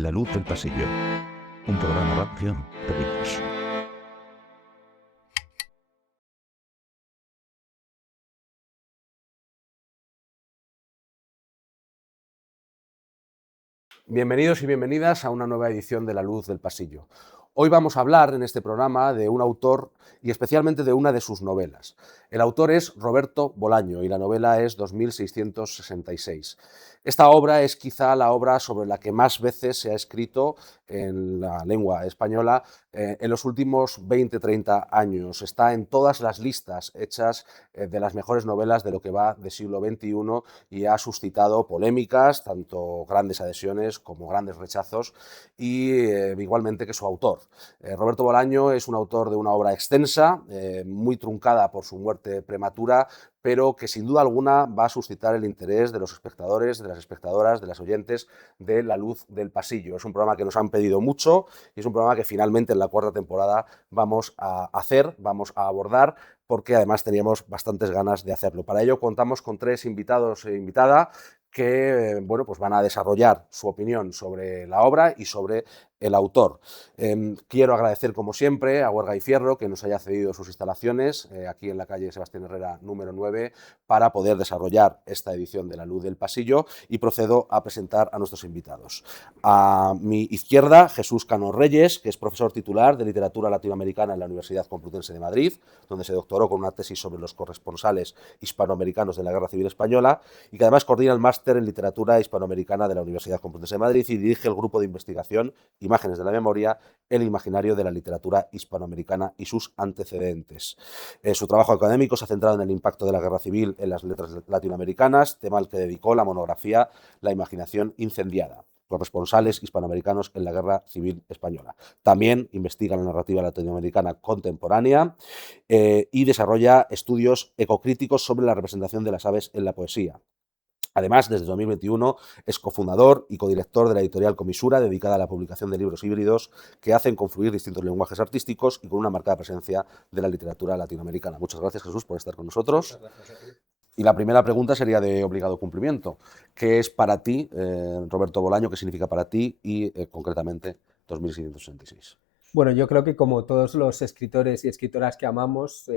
La luz del pasillo, un programa radio de libros. Bienvenidos y bienvenidas a una nueva edición de La luz del pasillo. Hoy vamos a hablar en este programa de un autor y especialmente de una de sus novelas. El autor es Roberto Bolaño y la novela es 2666. Esta obra es quizá la obra sobre la que más veces se ha escrito en la lengua española en los últimos 20-30 años. Está en todas las listas hechas de las mejores novelas de lo que va de siglo XXI y ha suscitado polémicas, tanto grandes adhesiones como grandes rechazos, y igualmente que su autor. Roberto Bolaño es un autor de una obra extensa, muy truncada por su muerte prematura, pero que sin duda alguna va a suscitar el interés de los espectadores, de las espectadoras, de las oyentes de La luz del pasillo. Es un programa que nos han pedido mucho y es un programa que finalmente en la cuarta temporada vamos a hacer, vamos a abordar, porque además teníamos bastantes ganas de hacerlo. Para ello contamos con 3 invitados e invitada que bueno, pues van a desarrollar su opinión sobre la obra y sobre el autor. Quiero agradecer, como siempre, a Huerga y Fierro que nos haya cedido sus instalaciones aquí en la calle Sebastián Herrera número 9 para poder desarrollar esta edición de La luz del pasillo, y procedo a presentar a nuestros invitados. A mi izquierda, Jesús Cano Reyes, que es profesor titular de Literatura Latinoamericana en la Universidad Complutense de Madrid, donde se doctoró con una tesis sobre los corresponsales hispanoamericanos de la Guerra Civil Española, y que además coordina el máster en Literatura Hispanoamericana de la Universidad Complutense de Madrid y dirige el grupo de investigación Imágenes de la Memoria, el imaginario de la literatura hispanoamericana y sus antecedentes. Su trabajo académico se ha centrado en el impacto de la Guerra Civil en las letras latinoamericanas, tema al que dedicó la monografía La imaginación incendiada, corresponsales hispanoamericanos en la Guerra Civil Española. También investiga la narrativa latinoamericana contemporánea y desarrolla estudios ecocríticos sobre la representación de las aves en la poesía. Además, desde 2021 es cofundador y codirector de la editorial Comisura, dedicada a la publicación de libros híbridos que hacen confluir distintos lenguajes artísticos y con una marcada presencia de la literatura latinoamericana. Muchas gracias, Jesús, por estar con nosotros. Y la primera pregunta sería de obligado cumplimiento. ¿Qué es para ti, Roberto Bolaño? ¿Qué significa para ti y concretamente 2666? Bueno, yo creo que como todos los escritores y escritoras que amamos,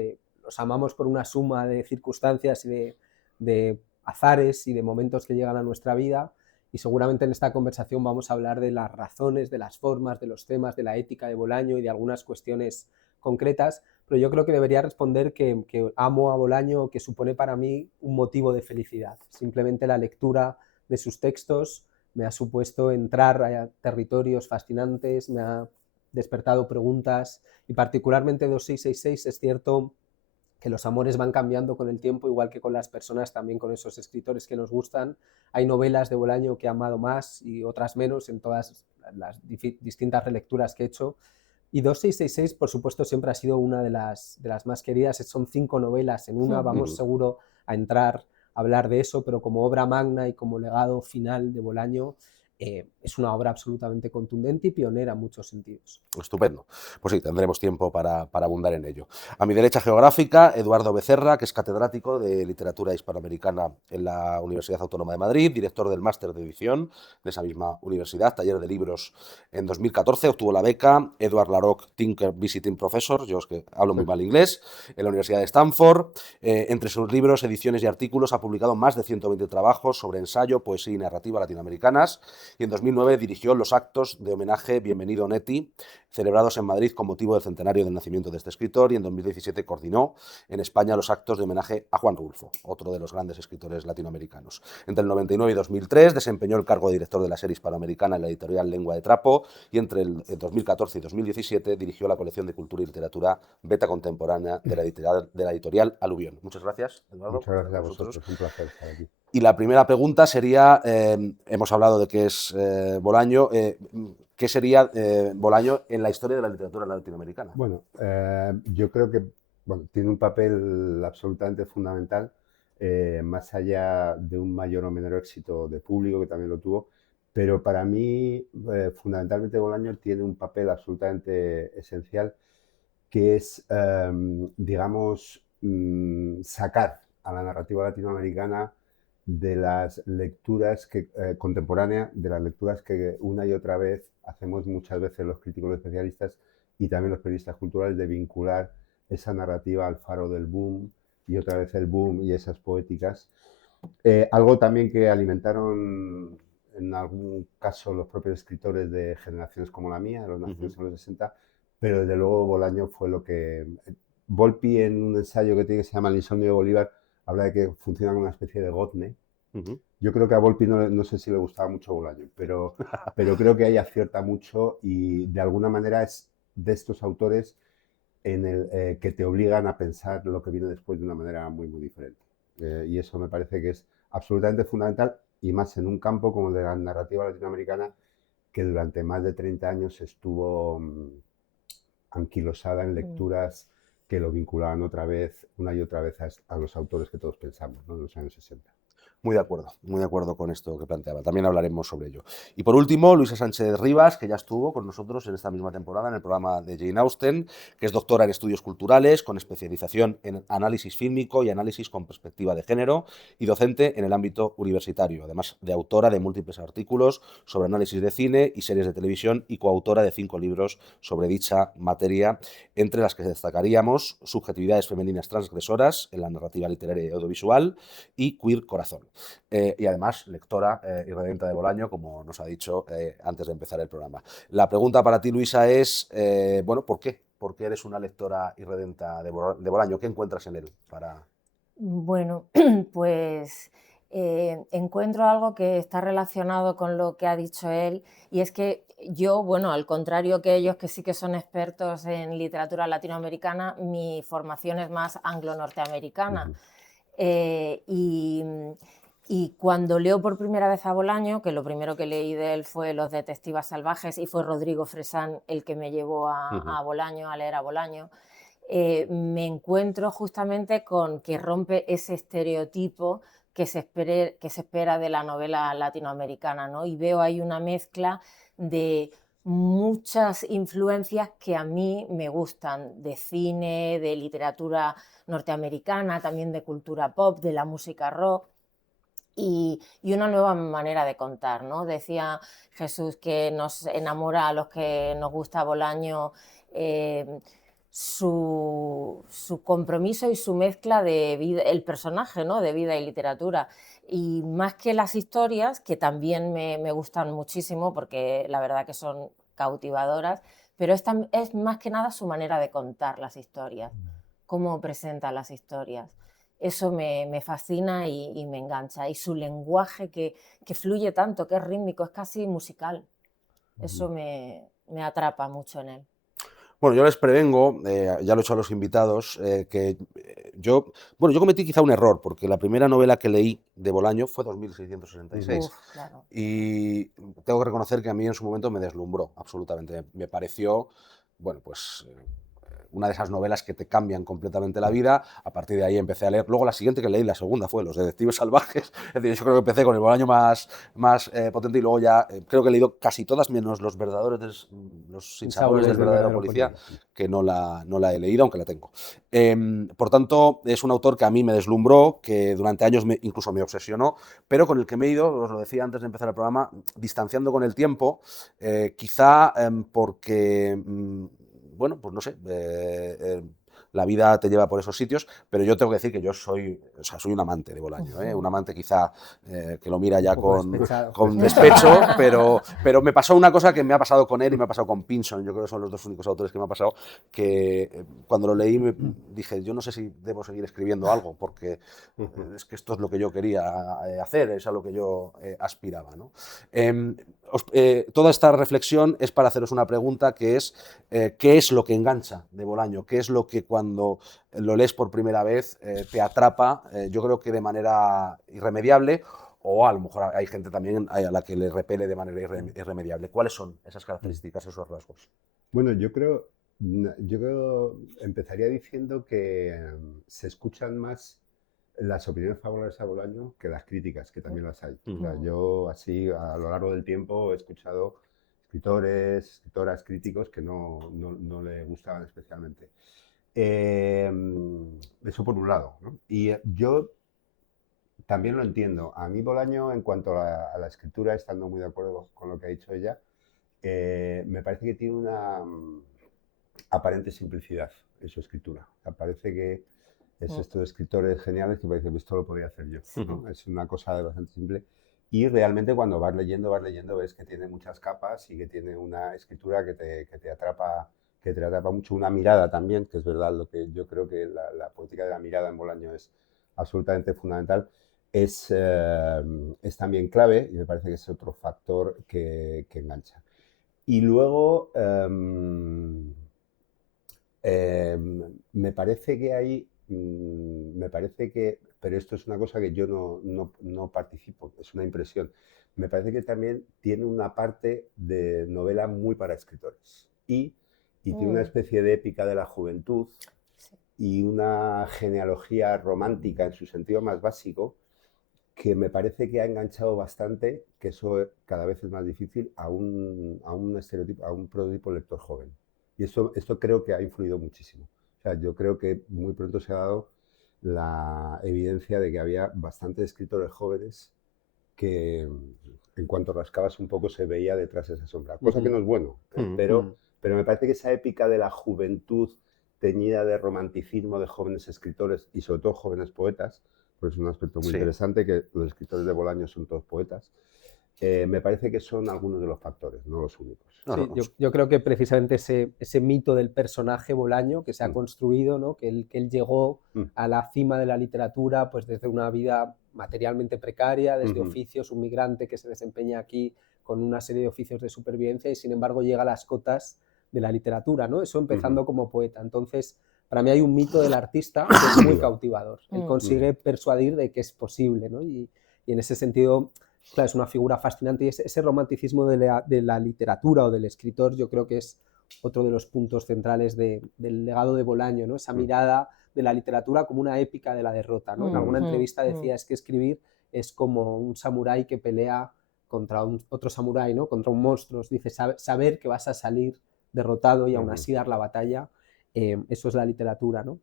los amamos por una suma de circunstancias y de azares y de momentos que llegan a nuestra vida, y seguramente en esta conversación vamos a hablar de las razones, de las formas, de los temas, de la ética de Bolaño y de algunas cuestiones concretas, pero yo creo que debería responder que amo a Bolaño, que supone para mí un motivo de felicidad. Simplemente la lectura de sus textos me ha supuesto entrar a territorios fascinantes, me ha despertado preguntas, y particularmente 2666 es cierto que los amores van cambiando con el tiempo, igual que con las personas, también con esos escritores que nos gustan. Hay novelas de Bolaño que he amado más y otras menos en todas las distintas relecturas que he hecho. Y 2666, por supuesto, siempre ha sido una de las más queridas. Son 5 novelas en una, vamos seguro a entrar a hablar de eso, pero como obra magna y como legado final de Bolaño, es una obra absolutamente contundente y pionera en muchos sentidos. Estupendo. Pues sí, tendremos tiempo para abundar en ello. A mi derecha geográfica, Eduardo Becerra, que es catedrático de Literatura Hispanoamericana en la Universidad Autónoma de Madrid, director del máster de edición de esa misma universidad, taller de libros en 2014, obtuvo la beca Edward LaRocque Tinker Visiting Professor, yo es que hablo muy mal inglés, en la Universidad de Stanford. Entre sus libros, ediciones y artículos ha publicado más de 120 trabajos sobre ensayo, poesía y narrativa latinoamericanas, y en 2009 dirigió los actos de homenaje Bienvenido Netti, celebrados en Madrid con motivo del centenario del nacimiento de este escritor, y en 2017 coordinó en España los actos de homenaje a Juan Rulfo, otro de los grandes escritores latinoamericanos. Entre el 99 y 2003 desempeñó el cargo de director de la serie hispanoamericana en la editorial Lengua de Trapo, y entre el 2014 y 2017 dirigió la colección de cultura y literatura Beta Contemporánea de la editorial Aluvión. Muchas gracias, Eduardo. Muchas gracias a vosotros, un placer estar aquí. Y la primera pregunta sería, hemos hablado de qué es Bolaño, ¿qué sería Bolaño en la historia de la literatura latinoamericana? Bueno, yo creo que tiene un papel absolutamente fundamental, más allá de un mayor o menor éxito de público, que también lo tuvo, pero para mí, fundamentalmente, Bolaño tiene un papel absolutamente esencial, que es, digamos, sacar a la narrativa latinoamericana de las lecturas contemporáneas, de las lecturas que una y otra vez hacemos muchas veces los críticos especialistas y también los periodistas culturales, de vincular esa narrativa al faro del boom y otra vez el boom y esas poéticas. Algo también que alimentaron en algún caso los propios escritores de generaciones como la mía, los nacidos en los 60, pero desde luego Bolaño fue lo que... Volpi, en un ensayo que tiene que se llama El insomnio de Bolívar, habla de que funciona como una especie de gozne. Yo creo que a Volpi no sé si le gustaba mucho Bolaño, pero creo que ahí acierta mucho y de alguna manera es de estos autores que te obligan a pensar lo que viene después de una manera muy, muy diferente. Y eso me parece que es absolutamente fundamental, y más en un campo como el de la narrativa latinoamericana, que durante más de 30 años estuvo anquilosada en lecturas que lo vinculaban otra vez, una y otra vez, a los autores que todos pensamos, ¿no?, en los años 60. Muy de acuerdo con esto que planteaba. También hablaremos sobre ello. Y por último, Luisa Sánchez Rivas, que ya estuvo con nosotros en esta misma temporada en el programa de Jane Austen, que es doctora en estudios culturales, con especialización en análisis fílmico y análisis con perspectiva de género, y docente en el ámbito universitario, además de autora de múltiples artículos sobre análisis de cine y series de televisión, y coautora de 5 libros sobre dicha materia, entre las que destacaríamos Subjetividades femeninas transgresoras en la narrativa literaria y audiovisual y Queer Corazón. Y además lectora irredenta de Bolaño, como nos ha dicho antes de empezar el programa. La pregunta para ti, Luisa, es, bueno, ¿por qué? ¿Por qué eres una lectora irredenta de Bolaño? ¿Qué encuentras en él para...? Bueno, pues encuentro algo que está relacionado con lo que ha dicho él, y es que yo, bueno, al contrario que ellos, que sí que son expertos en literatura latinoamericana, mi formación es más anglo-norteamericana. Y cuando leo por primera vez a Bolaño, que lo primero que leí de él fue Los detectives salvajes, y fue Rodrigo Fresán el que me llevó a Bolaño, a leer a Bolaño, me encuentro justamente con que rompe ese estereotipo que se espera de la novela latinoamericana, ¿no? Y veo ahí una mezcla de muchas influencias que a mí me gustan, de cine, de literatura norteamericana, también de cultura pop, de la música rock, y una nueva manera de contar, ¿no? Decía Jesús que nos enamora a los que nos gusta Bolaño su compromiso y su mezcla de vida, el personaje, ¿no?, de vida y literatura. Y más que las historias, que también me gustan muchísimo porque la verdad que son cautivadoras, pero es más que nada su manera de contar las historias, cómo presenta las historias. Eso me fascina y me engancha. Y su lenguaje que fluye tanto, que es rítmico, es casi musical. Eso me atrapa mucho en él. Bueno, yo les prevengo, ya lo he hecho a los invitados, que yo cometí quizá un error, porque la primera novela que leí de Bolaño fue 2666. Claro. Y tengo que reconocer que a mí en su momento me deslumbró absolutamente. Me pareció, bueno, pues una de esas novelas que te cambian completamente la vida. A partir de ahí empecé a leer. Luego la siguiente que leí, la segunda, fue Los detectives salvajes. Es decir, yo creo que empecé con el Bolaño más potente, y luego ya creo que he leído casi todas, menos los sinsabores del verdadero policía, que no la he leído, aunque la tengo. Por tanto, es un autor que a mí me deslumbró, que durante años incluso me obsesionó, pero con el que me he ido, os lo decía antes de empezar el programa, distanciando con el tiempo, quizá porque... bueno, pues no sé, la vida te lleva por esos sitios, pero yo tengo que decir que yo soy un amante de Bolaño, un amante quizá que lo mira ya con despecho, pero me pasó una cosa que me ha pasado con él y me ha pasado con Pinson. Yo creo que son los dos únicos autores que me ha pasado, que cuando lo leí me dije, yo no sé si debo seguir escribiendo algo, porque es que esto es lo que yo quería hacer, es a lo que yo aspiraba, ¿no? Toda esta reflexión es para haceros una pregunta, que es ¿qué es lo que engancha de Bolaño? ¿Qué es lo que cuando lo lees por primera vez te atrapa, yo creo que de manera irremediable, o a lo mejor hay gente también a la que le repele de manera irremediable? ¿Cuáles son esas características, esos rasgos? Bueno, yo creo empezaría diciendo que se escuchan más las opiniones favorables a Bolaño que las críticas, que también las hay. O sea, yo así a lo largo del tiempo he escuchado escritores, escritoras, críticos que no le gustaban especialmente. Eso por un lado, ¿no? Y yo también lo entiendo. A mí Bolaño, en cuanto a la escritura, estando muy de acuerdo con lo que ha dicho ella, me parece que tiene una aparente simplicidad en su escritura. O sea, parece que es estos escritores geniales que parece que esto lo podría hacer yo, ¿no? Es una cosa bastante simple. Y realmente cuando vas leyendo ves que tiene muchas capas y que tiene una escritura que te atrapa mucho, una mirada también, que es verdad, lo que yo creo que la política de la mirada en Bolaño es absolutamente fundamental, es también clave y me parece que es otro factor que engancha. Y luego me parece que hay, pero esto es una cosa que yo no participo, es una impresión, me parece que también tiene una parte de novela muy para escritores y tiene una especie de épica de la juventud y una genealogía romántica en su sentido más básico que me parece que ha enganchado bastante, que eso cada vez es más difícil, a un estereotipo, a un prototipo lector joven. Y esto creo que ha influido muchísimo. O sea, yo creo que muy pronto se ha dado la evidencia de que había bastantes escritores jóvenes que en cuanto rascabas un poco se veía detrás de esa sombra, cosa que no es bueno, pero me parece que esa épica de la juventud teñida de romanticismo de jóvenes escritores y sobre todo jóvenes poetas, pues es un aspecto muy interesante que los escritores de Bolaño son todos poetas, me parece que son algunos de los factores, no los únicos. Sí, yo creo que precisamente ese mito del personaje Bolaño que se ha construido, ¿no? que él llegó a la cima de la literatura pues desde una vida materialmente precaria, desde oficios, un migrante que se desempeña aquí con una serie de oficios de supervivencia y sin embargo llega a las cotas de la literatura, ¿no? Eso empezando como poeta. Entonces, para mí hay un mito del artista que es muy cautivador. Él consigue persuadir de que es posible, ¿no? Y en ese sentido, claro, es una figura fascinante y ese romanticismo de la literatura o del escritor yo creo que es otro de los puntos centrales del legado de Bolaño, ¿no? Esa mirada de la literatura como una épica de la derrota, ¿no? En alguna entrevista decía, es que escribir es como un samurái que pelea contra otro samurái, ¿no? Contra un monstruo. Dice, saber que vas a salir derrotado y aún así dar la batalla, eso es la literatura, ¿no?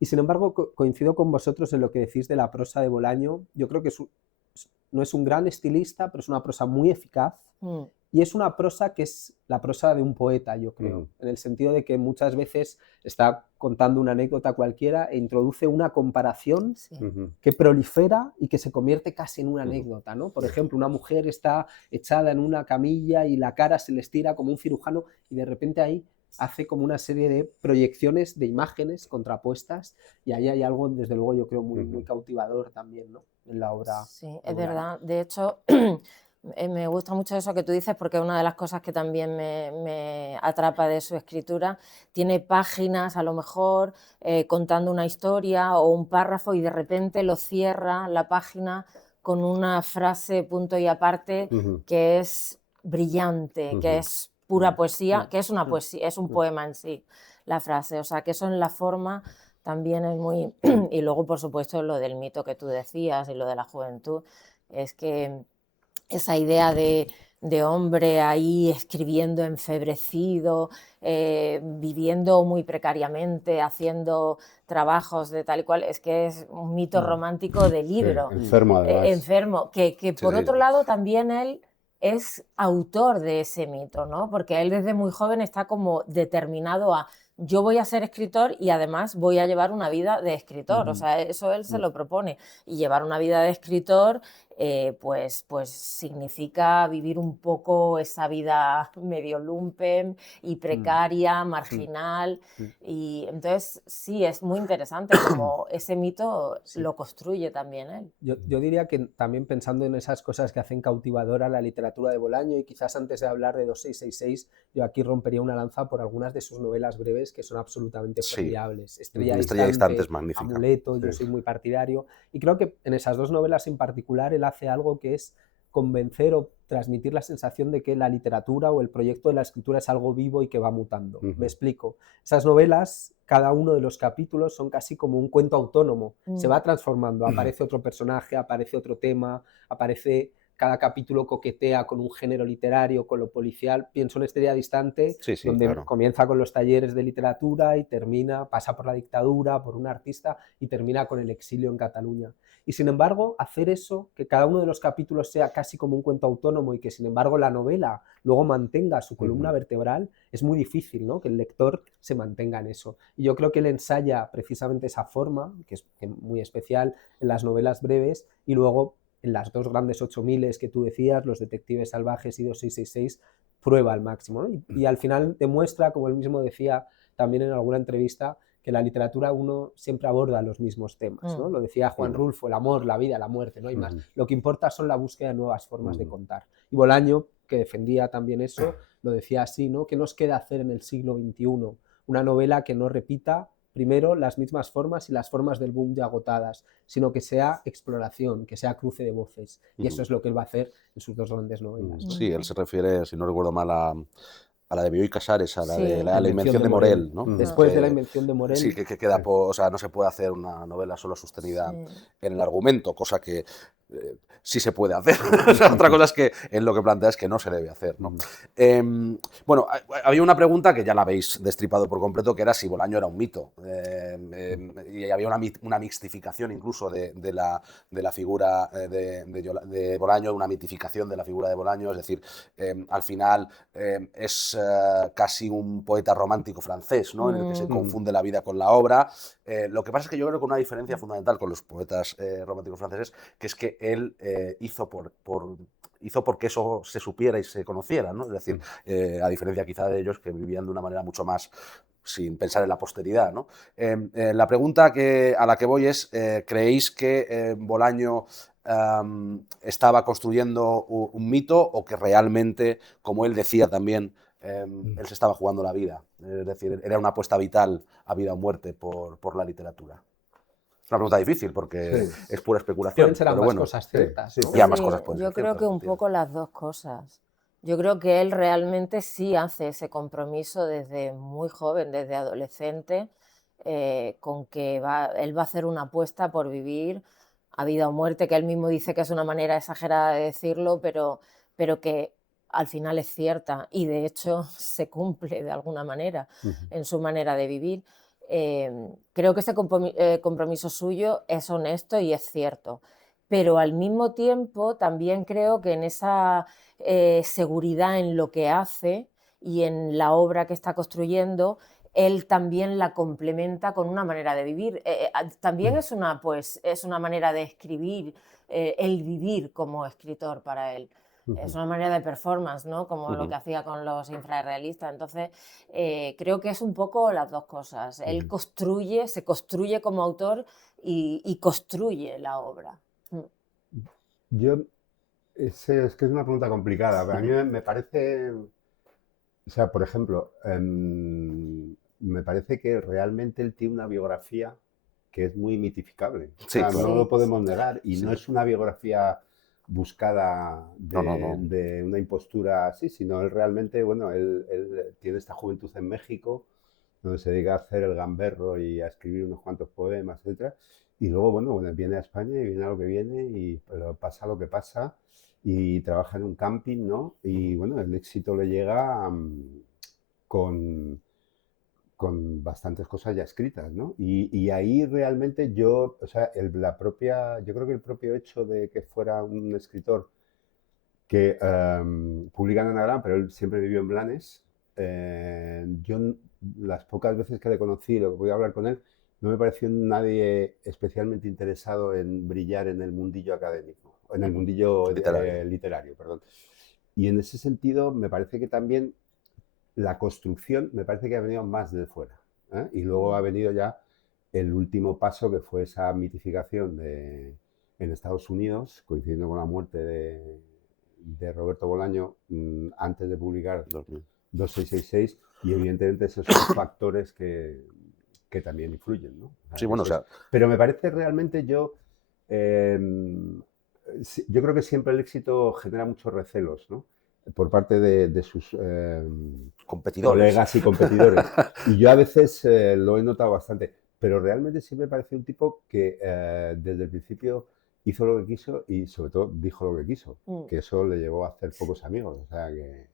Y sin embargo coincido con vosotros en lo que decís de la prosa de Bolaño. Yo creo que no es un gran estilista, pero es una prosa muy eficaz y es una prosa que es la prosa de un poeta, yo creo, en el sentido de que muchas veces está contando una anécdota cualquiera e introduce una comparación que prolifera y que se convierte casi en una anécdota, ¿no? Por ejemplo, una mujer está echada en una camilla y la cara se le estira como un cirujano y de repente ahí hace como una serie de proyecciones de imágenes contrapuestas y ahí hay algo, desde luego, yo creo muy cautivador también, ¿no? En la obra. Sí, es verdad. De hecho, me gusta mucho eso que tú dices porque una de las cosas que también me atrapa de su escritura, tiene páginas a lo mejor contando una historia o un párrafo y de repente lo cierra la página con una frase punto y aparte que es brillante, que es pura poesía, que es una poesía, es un poema en sí, la frase. O sea, que eso en la forma también es muy... Y luego, por supuesto, lo del mito que tú decías y lo de la juventud, es que esa idea de hombre ahí escribiendo enfebrecido, viviendo muy precariamente, haciendo trabajos de tal y cual, es que es un mito romántico de libro. Enfermo, además. Enfermo, que por otro lado también él es autor de ese mito, ¿no? Porque él desde muy joven está como determinado a yo voy a ser escritor y además voy a llevar una vida de escritor, o sea, eso él se lo propone. Y llevar una vida de escritor, pues significa vivir un poco esa vida medio lumpen y precaria, marginal. Y entonces sí, es muy interesante como ese mito lo construye también él. Yo diría que también pensando en esas cosas que hacen cautivadora la literatura de Bolaño y quizás antes de hablar de 2666, yo aquí rompería una lanza por algunas de sus novelas breves que son absolutamente formidables. Estrella Distante es magnífica. Amuleto, yo soy muy partidario. Y creo que en esas dos novelas en particular él hace algo que es convencer o transmitir la sensación de que la literatura o el proyecto de la escritura es algo vivo y que va mutando. Me explico. Esas novelas, cada uno de los capítulos son casi como un cuento autónomo. Se va transformando, aparece otro personaje, aparece otro tema, aparece cada capítulo coquetea con un género literario, con lo policial. Pienso en Estrella Distante, Sí, sí, donde claro. comienza con los talleres de literatura y pasa por la dictadura, por un artista y termina con el exilio en Cataluña. Y sin embargo, hacer eso, que cada uno de los capítulos sea casi como un cuento autónomo y que sin embargo la novela luego mantenga su columna vertebral, es muy difícil, ¿no? Que el lector se mantenga en eso. Y yo creo que él ensaya precisamente esa forma, que es muy especial en las novelas breves, y luego en las dos grandes 8000 que tú decías, Los Detectives Salvajes y 2666, prueba al máximo, ¿no? Y al final demuestra, como él mismo decía también en alguna entrevista, que la literatura uno siempre aborda los mismos temas, ¿no? Lo decía Juan Rulfo, el amor, la vida, la muerte, no hay más. Lo que importa son la búsqueda de nuevas formas de contar. Y Bolaño, que defendía también eso, lo decía así, ¿no? ¿Qué nos queda hacer en el siglo XXI? Una novela que no repita primero las mismas formas y las formas del boom ya agotadas, sino que sea exploración, que sea cruce de voces. Y eso es lo que él va a hacer en sus dos grandes novelas. Sí, él se refiere, si no recuerdo mal, a la de Bioy Casares, a la de Sí. la invención de Morel, ¿no? Después de la invención de Morel. Sí, que queda, o sea, no se puede hacer una novela solo sostenida Sí. en el argumento, cosa que sí se puede hacer. O sea, otra cosa es que él lo que plantea es que no se debe hacer, ¿no? Bueno, había una pregunta que ya la habéis destripado por completo, que era si Bolaño era un mito. Y había una mixtificación incluso de la figura de Bolaño, una mitificación de la figura de Bolaño, es decir, al final es casi un poeta romántico francés, ¿no? En el que se confunde la vida con la obra. Lo que pasa es que yo creo que una diferencia fundamental con los poetas románticos franceses, que es que él hizo porque eso se supiera y se conociera, ¿no? Es decir, a diferencia quizá de ellos que vivían de una manera mucho más sin pensar en la posteridad, ¿no? La pregunta a la que voy es, ¿creéis que Bolaño estaba construyendo un mito o que realmente, como él decía también, él se estaba jugando la vida? Es decir, era una apuesta vital a vida o muerte por la literatura. Es una pregunta difícil porque es pura especulación. Pueden ser pero ambas bueno, cosas ciertas, ¿no? y ambas Sí, cosas pueden yo ser creo ciertas, que un poco las dos cosas. Yo creo que él realmente sí hace ese compromiso desde muy joven, desde adolescente, con que él va a hacer una apuesta por vivir a vida o muerte, que él mismo dice que es una manera exagerada de decirlo, pero que al final es cierta y de hecho se cumple de alguna manera en su manera de vivir. Creo que ese compromiso suyo es honesto y es cierto, pero al mismo tiempo también creo que en esa seguridad en lo que hace y en la obra que está construyendo, él también la complementa con una manera de vivir. También es una manera de escribir, el vivir como escritor para él. Es una manera de performance, ¿no? Como lo que hacía con los infrarrealistas. Entonces, creo que es un poco las dos cosas. Él se construye como autor y construye la obra. Yo, es que es una pregunta complicada. A mí me parece, o sea, por ejemplo, me parece que realmente él tiene una biografía que es muy mitificable. O Sí, sea, claro. no Sí, lo podemos negar y Sí. no es una biografía buscada No. de una impostura así, sino él realmente, bueno, él tiene esta juventud en México, donde se dedica a hacer el gamberro y a escribir unos cuantos poemas, etcétera. Y luego, bueno, viene a España y viene a lo que viene, pero pasa lo que pasa y trabaja en un camping, ¿no? Y bueno, el éxito le llega con bastantes cosas ya escritas, ¿no? Y ahí realmente yo, o sea, yo creo que el propio hecho de que fuera un escritor que publica en Anagrama, pero él siempre vivió en Blanes, yo las pocas veces que le conocí, lo que podía hablar con él, no me pareció nadie especialmente interesado en brillar en el mundillo académico, en el mundillo literario, perdón. Y en ese sentido me parece que también la construcción me parece que ha venido más de fuera, ¿eh? Y luego ha venido ya el último paso, que fue esa mitificación en Estados Unidos, coincidiendo con la muerte de Roberto Bolaño antes de publicar 2666, y evidentemente esos son factores que también influyen, ¿no? O sea, Sí, bueno, o sea, pero me parece realmente yo creo que siempre el éxito genera muchos recelos, ¿no? Por parte de sus competidores. colegas y competidores. Y yo a veces lo he notado bastante, pero realmente siempre me parece un tipo que desde el principio hizo lo que quiso y sobre todo dijo lo que quiso, Mm. que eso le llevó a hacer pocos amigos, o sea que...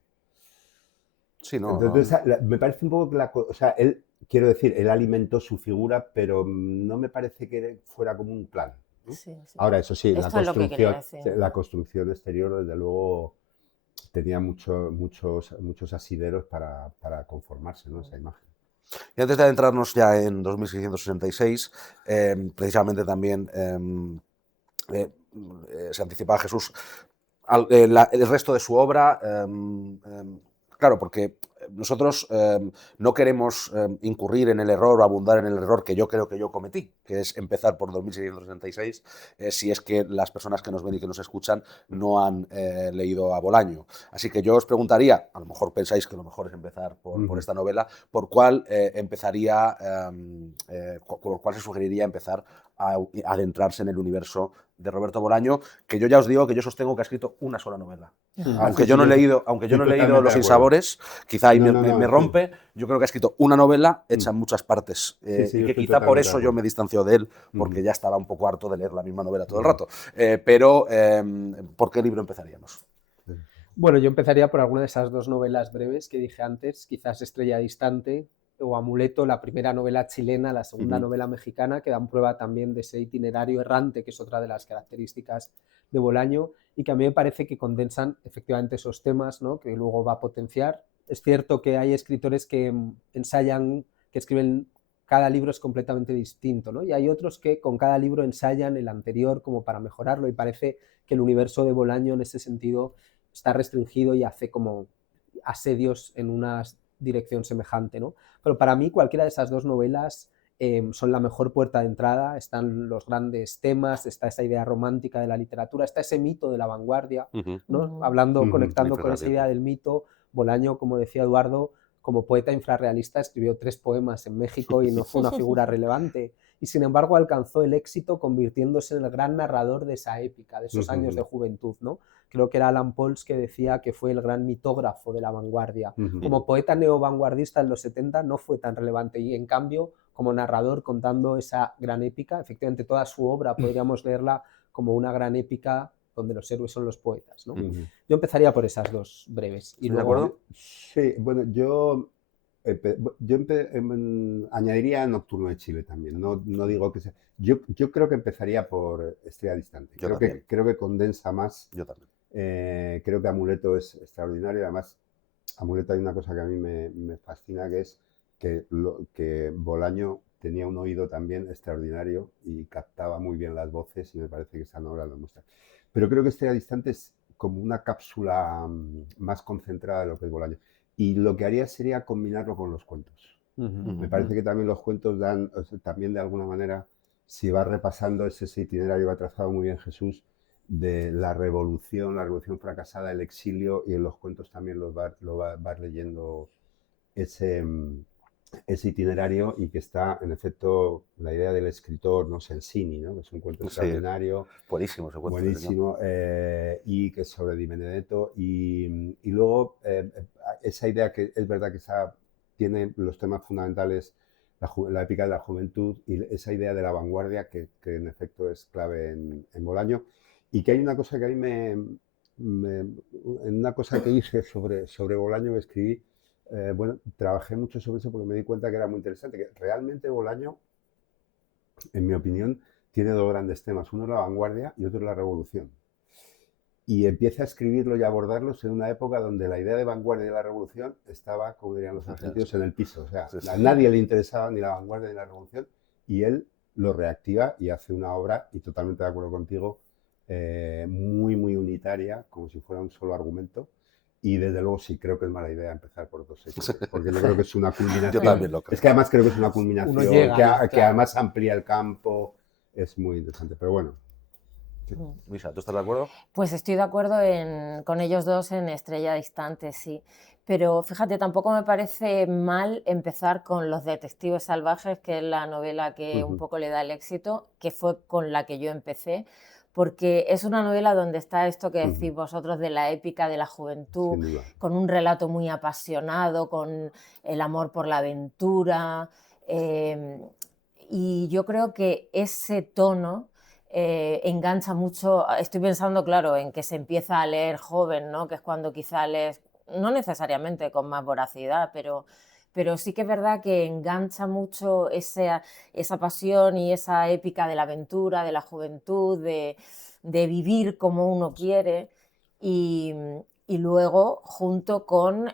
Sí, no, Entonces, no. me parece un poco que o sea, él, quiero decir, él alimentó su figura, pero no me parece que fuera como un plan, ¿no? Sí, sí. Ahora, eso sí, Esto es lo que quería decir. la construcción exterior, desde luego, tenía muchos asideros para conformarse, ¿no? Esa imagen. Y antes de adentrarnos ya en 2666, precisamente también se anticipaba Jesús el resto de su obra, claro, porque nosotros no queremos incurrir en el error o abundar en el error que yo creo que yo cometí, que es empezar por 2666, si es que las personas que nos ven y que nos escuchan no han leído a Bolaño. Así que yo os preguntaría, a lo mejor pensáis que lo mejor es empezar por esta novela, ¿por cuál empezaría, por cuál se sugeriría empezar a adentrarse en el universo de Roberto Bolaño, que yo ya os digo que yo sostengo que ha escrito una sola novela? Aunque yo no he leído, Los Sinsabores, quizá ahí me rompe, yo creo que ha escrito una novela hecha en muchas partes, y que quizá por eso yo me distancio de él, porque ya estaba un poco harto de leer la misma novela todo el rato. Pero, ¿por qué libro empezaríamos? Bueno, yo empezaría por alguna de esas dos novelas breves que dije antes, quizás Estrella Distante o Amuleto, la primera novela chilena, la segunda novela mexicana, que dan prueba también de ese itinerario errante, que es otra de las características de Bolaño, y que a mí me parece que condensan efectivamente esos temas, ¿no?, que luego va a potenciar. Es cierto que hay escritores que ensayan, que escriben, cada libro es completamente distinto, ¿no? Y hay otros que con cada libro ensayan el anterior como para mejorarlo, y parece que el universo de Bolaño en ese sentido está restringido y hace como asedios en una dirección semejante, ¿no? Pero para mí cualquiera de esas dos novelas son la mejor puerta de entrada. Están los grandes temas, está esa idea romántica de la literatura, está ese mito de la vanguardia, ¿no? Conectando con esa idea del mito. Bolaño, como decía Eduardo, como poeta infrarrealista escribió 3 poemas en México y no fue una figura relevante. Y sin embargo alcanzó el éxito convirtiéndose en el gran narrador de esa épica, de esos años de juventud, ¿no? Creo que era Alan Pauls que decía que fue el gran mitógrafo de la vanguardia. Como poeta neovanguardista en los 70 no fue tan relevante, y en cambio como narrador contando esa gran épica, efectivamente toda su obra podríamos leerla como una gran épica donde los héroes son los poetas, ¿no? Yo empezaría por esas dos breves. Y ¿De luego, acuerdo? Sí, bueno, yo añadiría Nocturno de Chile también. No digo que sea. Yo creo que empezaría por Estrella Distante. Creo que condensa más. Yo también. Creo que Amuleto es extraordinario. Además, Amuleto hay una cosa que a mí me fascina, que es que Bolaño tenía un oído también extraordinario y captaba muy bien las voces, y me parece que esa novela lo muestra. Pero creo que Estrella Distante es como una cápsula más concentrada de lo que es Bolaño. Y lo que haría sería combinarlo con los cuentos. Me parece que también los cuentos dan, o sea, también de alguna manera, si vas repasando ese itinerario que ha trazado muy bien Jesús, de la revolución fracasada, el exilio, y en los cuentos también lo vas leyendo ese itinerario, y que está, en efecto, la idea del escritor, ¿no?, Sensini, ¿no?, que es un cuento extraordinario. Buenísimo ese cuento. Buenísimo, y que es sobre Di Benedetto. Y luego esa idea que es verdad que tiene los temas fundamentales, la épica de la juventud, y esa idea de la vanguardia que en efecto es clave en Bolaño. Y que hay una cosa que a mí en una cosa que hice sobre Bolaño, que escribí, bueno, trabajé mucho sobre eso porque me di cuenta que era muy interesante, que realmente Bolaño, en mi opinión, tiene 2 grandes temas. Uno es la vanguardia y otro es la revolución. Y empieza a escribirlo y a abordarlos en una época donde la idea de vanguardia y de la revolución estaba, como dirían los argentinos, en el piso. O sea, a nadie le interesaba ni la vanguardia ni la revolución, y él lo reactiva y hace una obra, y totalmente de acuerdo contigo, muy, muy unitaria, como si fuera un solo argumento. Y desde luego sí creo que es mala idea empezar por 266, porque yo creo que es una culminación. Yo también lo creo. Es que además creo que es una culminación que además amplía el campo, es muy interesante. Pero bueno. Luisa, ¿tú estás de acuerdo? Pues estoy de acuerdo con ellos dos en Estrella Distante, sí. Pero fíjate, tampoco me parece mal empezar con Los Detectives Salvajes, que es la novela que un poco le da el éxito, que fue con la que yo empecé, porque es una novela donde está esto que decís vosotros de la épica de la juventud, con un relato muy apasionado, con el amor por la aventura, y yo creo que ese tono engancha mucho. Estoy pensando, claro, en que se empieza a leer joven, ¿no? Que es cuando quizá lees, no necesariamente con más voracidad, pero sí que es verdad que engancha mucho esa pasión y esa épica de la aventura, de la juventud, de vivir como uno quiere y, y luego junto con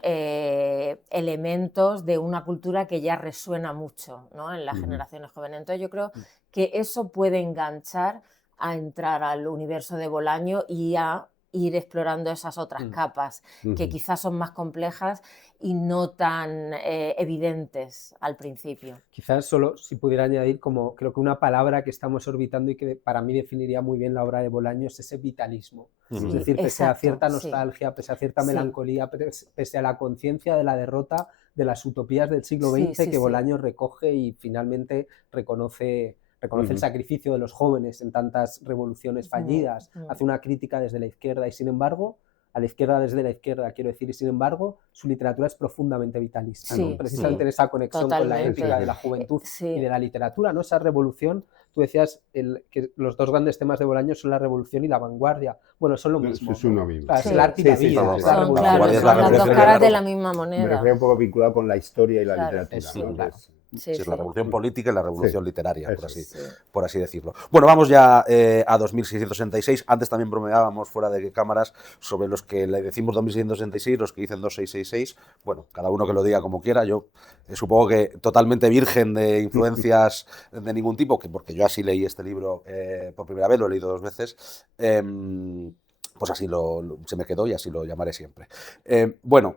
elementos de una cultura que ya resuena mucho, ¿no? En las generaciones jóvenes. Entonces yo creo que eso puede enganchar a entrar al universo de Bolaño y a ir explorando esas otras capas que quizás son más complejas y no tan evidentes al principio. Quizás solo si pudiera añadir como creo que una palabra que estamos orbitando y que para mí definiría muy bien la obra de Bolaño es ese vitalismo. Sí, Es decir, pese a exacto, cierta sí. nostalgia, pese a cierta Sí. melancolía, pese a la conciencia de la derrota de las utopías del siglo Sí, XX sí, que sí. Bolaño recoge y finalmente reconoce el sacrificio de los jóvenes en tantas revoluciones fallidas, hace una crítica desde la izquierda y sin embargo, a la izquierda desde la izquierda, quiero decir, y sin embargo, su literatura es profundamente vitalista, Sí, ¿no? Precisamente sí, en esa conexión con la totalmente. épica de la juventud Sí. y de la literatura, ¿no? Esa revolución, tú decías que los dos grandes temas de Bolaño son la revolución y la vanguardia. Bueno, son lo mismo. Es uno mismo. Claro, Sí. es el arte y la Sí, sí, vida, sí, es sí. la Son, revolución. claro, vanguardia es la son las dos revolución caras de liberal. la misma Me moneda. refiero un poco vinculado con la historia y la Claro, literatura. eso, ¿no? claro. Que Sí, Sí, sí. la revolución política y la revolución literaria, por así, Sí. por así decirlo. Bueno, vamos ya a 2666. Antes también bromeábamos fuera de cámaras sobre los que le decimos 2666, los que dicen 2666. Bueno, cada uno que lo diga como quiera. Yo supongo que totalmente virgen de influencias de ningún tipo, que porque yo así leí este libro por primera vez, lo he leído 2 veces. Pues así se me quedó y así lo llamaré siempre. Bueno,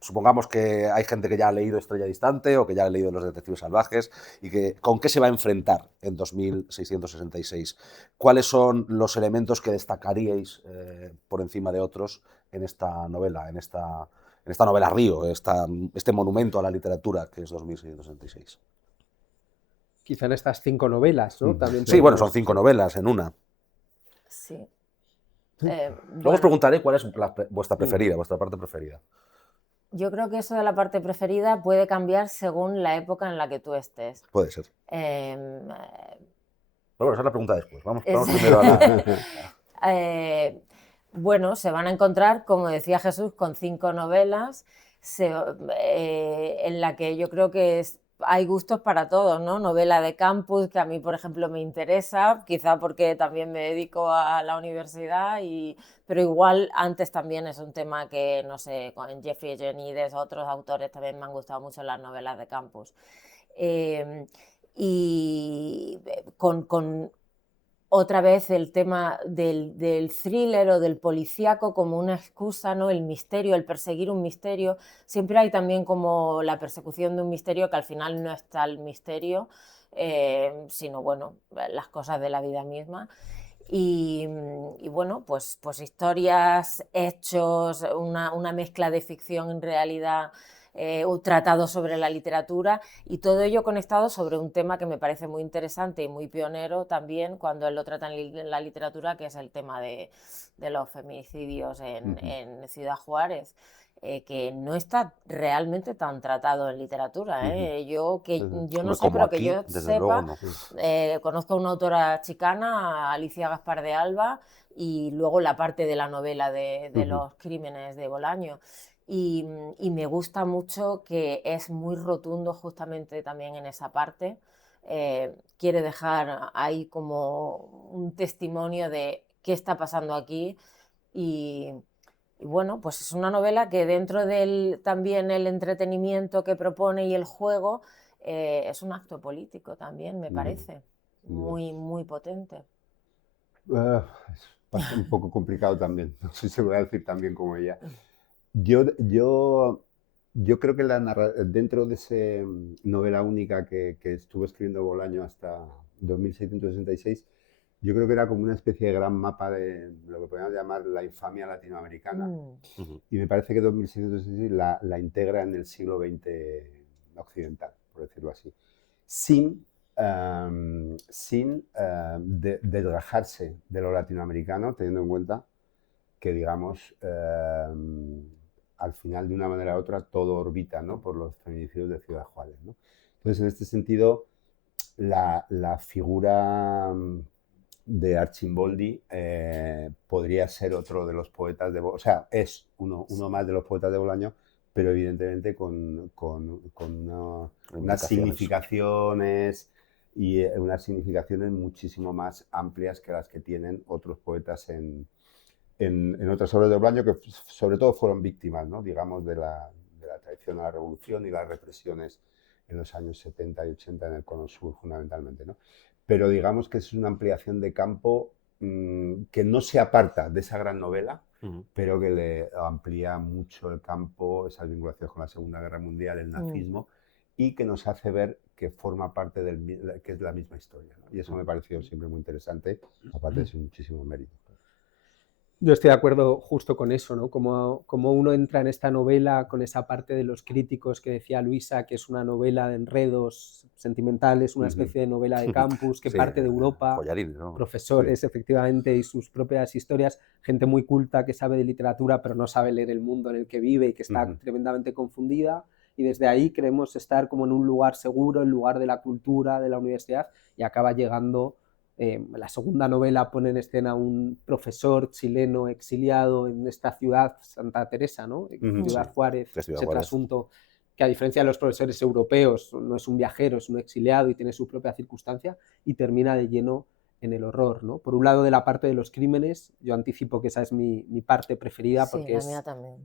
supongamos que hay gente que ya ha leído Estrella Distante o que ya ha leído Los Detectives Salvajes y que ¿con qué se va a enfrentar en 2666? ¿Cuáles son los elementos que destacaríais por encima de otros en esta novela, en esta novela Río, este monumento a la literatura que es 2666? Quizá en estas 5 novelas, ¿no? También Sí, bueno, podemos- son 5 novelas en una. Sí. Luego Bueno, os preguntaré cuál es vuestra preferida, vuestra parte preferida. yo creo que eso de la parte preferida puede cambiar según la época en la que tú estés. Puede ser. Em, Pero bueno, esa es la pregunta después. Vamos es- primero a la... Bueno, se van a encontrar, como decía Jesús, con 5 novelas en la que yo creo que hay gustos para todos, ¿no? Novela de campus, que a mí, por ejemplo, me interesa, quizá porque también me dedico a la universidad, pero igual antes también es un tema que, no sé, con Jeffrey Eugenides, otros autores también me han gustado mucho las novelas de campus. Y con otra vez el tema del thriller o del policíaco como una excusa, ¿no? El misterio, el perseguir un misterio. Siempre hay también como la persecución de un misterio que al final no está el misterio, sino bueno, las cosas de la vida misma. Y bueno, pues historias, hechos, una mezcla de ficción en realidad, un tratado sobre la literatura y todo ello conectado sobre un tema que me parece muy interesante y muy pionero también cuando él lo trata en la literatura, que es el tema de los feminicidios en Ciudad Juárez. Que no está realmente tan tratado en literatura. Yo no sé, pero que yo sepa, conozco a una autora chicana, Alicia Gaspar de Alba, y luego la parte de la novela de los crímenes de Bolaño. Y me gusta mucho que es muy rotundo justamente también en esa parte. Quiere dejar ahí como un testimonio de qué está pasando aquí y bueno, pues es una novela que dentro del también el entretenimiento que propone y el juego es un acto político también, me parece, muy, muy potente. Es un poco complicado también, no sé si voy a decir tan bien como ella. Yo creo que dentro de esa novela única que estuvo escribiendo Bolaño hasta 2666, yo creo que era como una especie de gran mapa de lo que podríamos llamar la infamia latinoamericana. Y me parece que 2666 la integra en el siglo XX occidental, por decirlo así, sin desgajarse de lo latinoamericano, teniendo en cuenta que, digamos, al final, de una manera u otra, todo orbita, ¿no?, por los feminicidios de Ciudad Juárez, ¿no? Entonces, en este sentido, la figura de Arcimboldi podría ser otro de los poetas de Bolaño, o sea, es uno más de los poetas de Bolaño, pero evidentemente con unas significaciones y unas significaciones muchísimo más amplias que las que tienen otros poetas en otras obras de Bolaño, que sobre todo fueron víctimas, ¿no? Digamos, de la traición a la revolución y las represiones en los años 70 y 80 en el Cono Sur, fundamentalmente, ¿no? Pero digamos que es una ampliación de campo que no se aparta de esa gran novela, pero que le amplía mucho el campo, esas vinculaciones con la Segunda Guerra Mundial, el nazismo, y que nos hace ver que forma parte que es la misma historia, ¿no? Y eso me pareció siempre muy interesante, aparte de su muchísimo mérito. Yo estoy de acuerdo justo con eso, ¿no? Como uno entra en esta novela con esa parte de los críticos que decía Luisa, que es una novela de enredos sentimentales, una especie de novela de campus que parte de Europa, ¿no? profesores, efectivamente, y sus propias historias, gente muy culta que sabe de literatura pero no sabe leer el mundo en el que vive y que está tremendamente confundida, y desde ahí creemos estar como en un lugar seguro, el lugar de la cultura, de la universidad, y acaba llegando... la segunda novela pone en escena a un profesor chileno exiliado en esta ciudad, Santa Teresa, ¿no? Ciudad Juárez, ese trasunto, que a diferencia de los profesores europeos no es un viajero, es un exiliado y tiene su propia circunstancia, y termina de lleno en el horror, ¿no? Por un lado, de la parte de los crímenes, yo anticipo que esa es mi parte preferida, porque la mía también.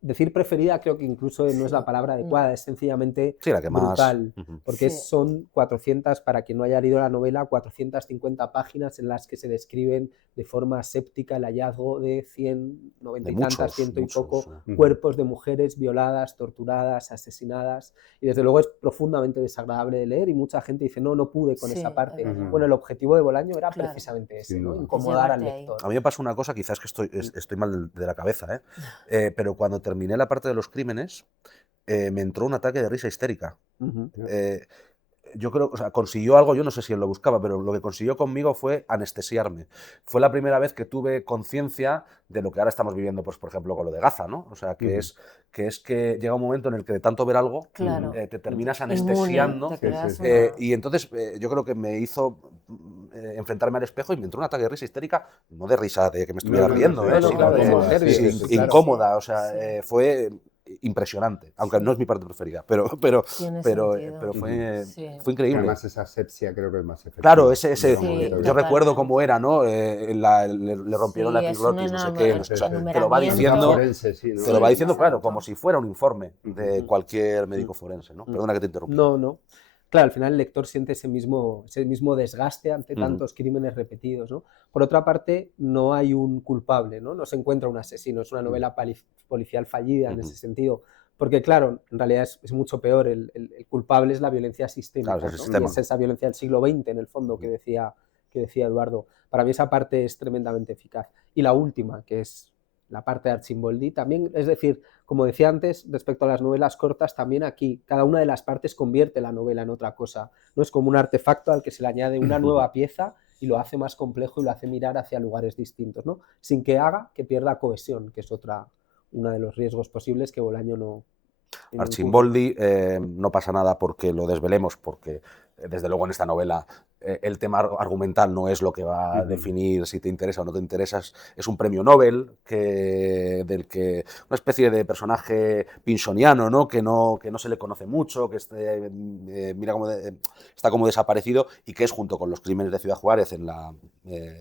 Decir preferida creo que incluso no es la palabra adecuada, es sencillamente la que brutal, más... porque son 400, para quien no haya leído la novela, 450 páginas en las que se describen de forma aséptica el hallazgo de 100, 90 y tantas, ciento y poco cuerpos de mujeres violadas, torturadas, asesinadas, y desde luego es profundamente desagradable de leer, y mucha gente dice, no pude con esa parte. Bueno, el objetivo de Bolaño era precisamente ese, ¿no? Incomodar al lector. A mí me pasa una cosa, quizás que estoy mal de la cabeza, pero cuando terminé la parte de los crímenes, me entró un ataque de risa histérica. Yo creo, o sea, consiguió algo, yo no sé si él lo buscaba, pero lo que consiguió conmigo fue anestesiarme. Fue la primera vez que tuve conciencia de lo que ahora estamos viviendo, pues, por ejemplo, con lo de Gaza, ¿no? O sea, que es que llega un momento en el que de tanto ver algo, te terminas anestesiando. Y entonces yo creo que me hizo enfrentarme al espejo y me entró un ataque de risa histérica, no de risa de que me estuviera riendo, sino incómoda, o sea, fue... impresionante, aunque no es mi parte preferida, pero fue increíble. Además esa asepsia creo que es más efectiva. Claro, yo recuerdo cómo era, ¿no? Le rompieron la epiglotis, no sé qué, o sea, te lo va diciendo, claro, como si fuera un informe de cualquier médico forense, ¿no? Perdona que te interrumpa. No. Claro, al final el lector siente ese mismo desgaste ante tantos crímenes repetidos, ¿no? Por otra parte, no hay un culpable, ¿no? No se encuentra un asesino, es una novela policial fallida en ese sentido, porque claro, en realidad es mucho peor, el culpable es la violencia sistémica, claro, ¿no? Y es esa violencia del siglo XX, en el fondo, que decía Eduardo. Para mí esa parte es tremendamente eficaz. Y la última, que es la parte de Arcimboldi, también, es decir, como decía antes, respecto a las novelas cortas, también aquí, cada una de las partes convierte la novela en otra cosa. No es como un artefacto al que se le añade una nueva pieza y lo hace más complejo y lo hace mirar hacia lugares distintos, ¿no? Sin que haga que pierda cohesión, que es uno de los riesgos posibles que Bolaño no... Arcimboldi, no pasa nada porque lo desvelemos, porque desde luego en esta novela el tema argumental no es lo que va a definir si te interesa o no te interesa, es un premio Nobel del que una especie de personaje pinsoniano, ¿no? Que no se le conoce mucho, que mira cómo está como desaparecido, y que es, junto con los crímenes de Ciudad Juárez en la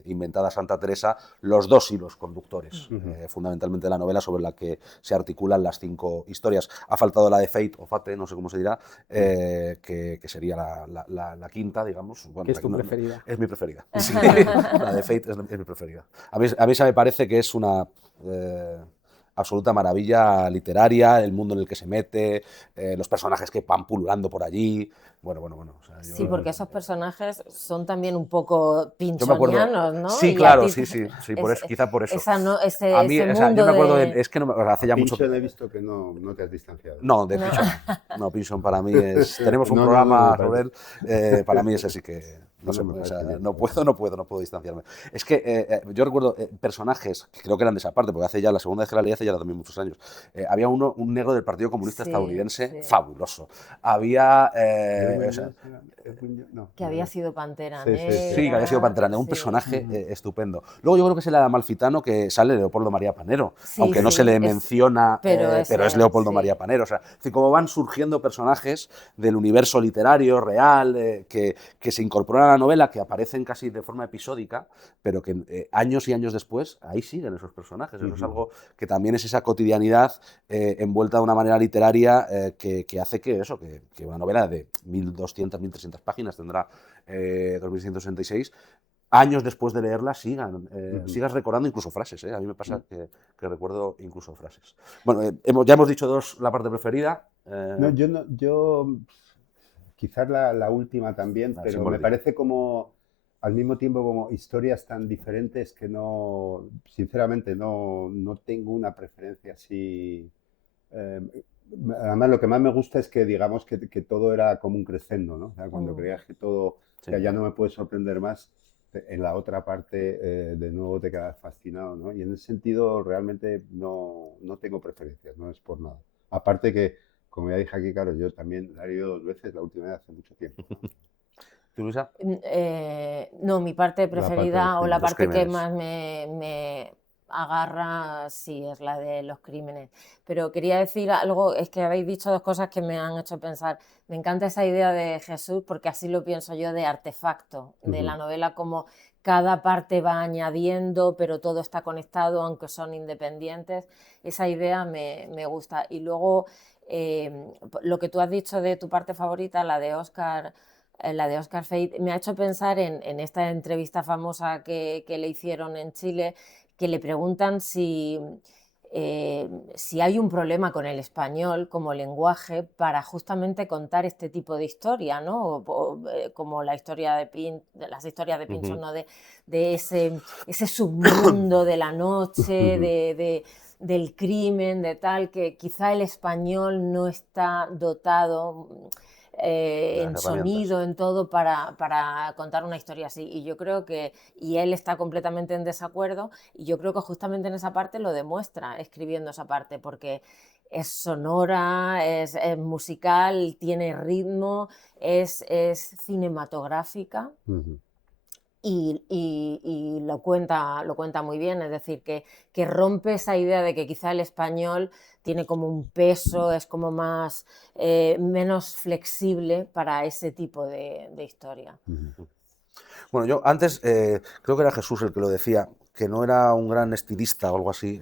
inventada Santa Teresa, los dos hilos conductores fundamentalmente de la novela, sobre la que se articulan las 5 historias. Ha faltado la de Fate o Fate, no sé cómo se dirá, que sería la quinta, digamos. Bueno, ¿qué es tu preferida? Es mi preferida. Sí, la de Fate es mi preferida. A mí esa me parece que es una absoluta maravilla literaria, el mundo en el que se mete, los personajes que van pululando por allí. Bueno. O sea, sí, porque esos personajes son también un poco pinchonianos, ¿no? Sí, claro, sí, quizá por eso. A mí, yo me acuerdo es que hace ya mucho... Pinchon he visto que no te has distanciado. No, de Pinchon. No, Pinchon para mí es... Tenemos un programa sobre él, para mí ese sí que No sé, me o sea, parece bien. no puedo distanciarme. Es que yo recuerdo personajes que creo que eran de esa parte, porque hace ya la segunda vez que la leí, hace ya también muchos años. Había un negro del Partido Comunista Sí, estadounidense sí. fabuloso. Había, Edwin o sea, Jones era- Edwin Jo- no, Que no había era. sido Pantera Sí, sí, sí. sí, que había sido Negra, Pantera Negra, un sí. personaje estupendo. Luego yo creo que es el Amalfitano que sale Leopoldo María Panero, Sí, aunque no sí, se le es- menciona, pero es pero es él, Leopoldo sí. María Panero. O sea, es decir, cómo van surgiendo personajes del universo literario, real, que se incorporan a la novela, que aparecen casi de forma episódica, pero que años y años después, ahí siguen esos personajes. Eso es algo que también es esa cotidianidad envuelta de una manera literaria que hace que eso, que una novela de 1.200, 1.300 páginas tendrá 2.166, años después de leerla sigas recordando incluso frases. A mí me pasa que recuerdo incluso frases. Bueno, ya hemos dicho la parte preferida. No, yo quizás la última también, pero me Simbólica. parece como al mismo tiempo como historias tan diferentes que no, sinceramente, no tengo una preferencia así. eh, Además, lo que más me gusta es que digamos que todo era como un crescendo, ¿no? O sea, cuando creías que todo, Sí. ya no me puede sorprender más, en la otra parte de nuevo te quedas fascinado, ¿no? Y en ese sentido realmente no tengo preferencias, no es por nada. Aparte que, como ya dije aquí, claro, yo también la he leído 2 veces, la última vez hace mucho tiempo. ¿Tú, Luisa? No, mi parte La parte de los preferida o la crímenes. Los parte que crímenes. más me agarra, sí, es la de los crímenes. Pero quería decir algo, es que habéis dicho dos cosas que me han hecho pensar. Me encanta esa idea de Jesús, porque así lo pienso yo, de artefacto, de la novela, como cada parte va añadiendo, pero todo está conectado, aunque son independientes. Esa idea me gusta. Y luego, lo que tú has dicho de tu parte favorita, la de Oscar Feit, me ha hecho pensar en esta entrevista famosa que le hicieron en Chile, que le preguntan si hay un problema con el español como lenguaje para justamente contar este tipo de historia, ¿no? Como la historia de las historias de Pinchos, ¿no? De ese submundo de la noche, del crimen, de tal, que quizá el español no está dotado en Las herramientas. sonido, en todo, para contar una historia así. Y yo creo que, y él está completamente en desacuerdo, y yo creo que justamente en esa parte lo demuestra, escribiendo esa parte, porque es sonora, es musical, tiene ritmo, es cinematográfica. Y lo cuenta muy bien, es decir, que rompe esa idea de que quizá el español tiene como un peso, es como más, menos flexible para ese tipo de historia. Bueno, yo antes creo que era Jesús el que lo decía, que no era un gran estilista o algo así.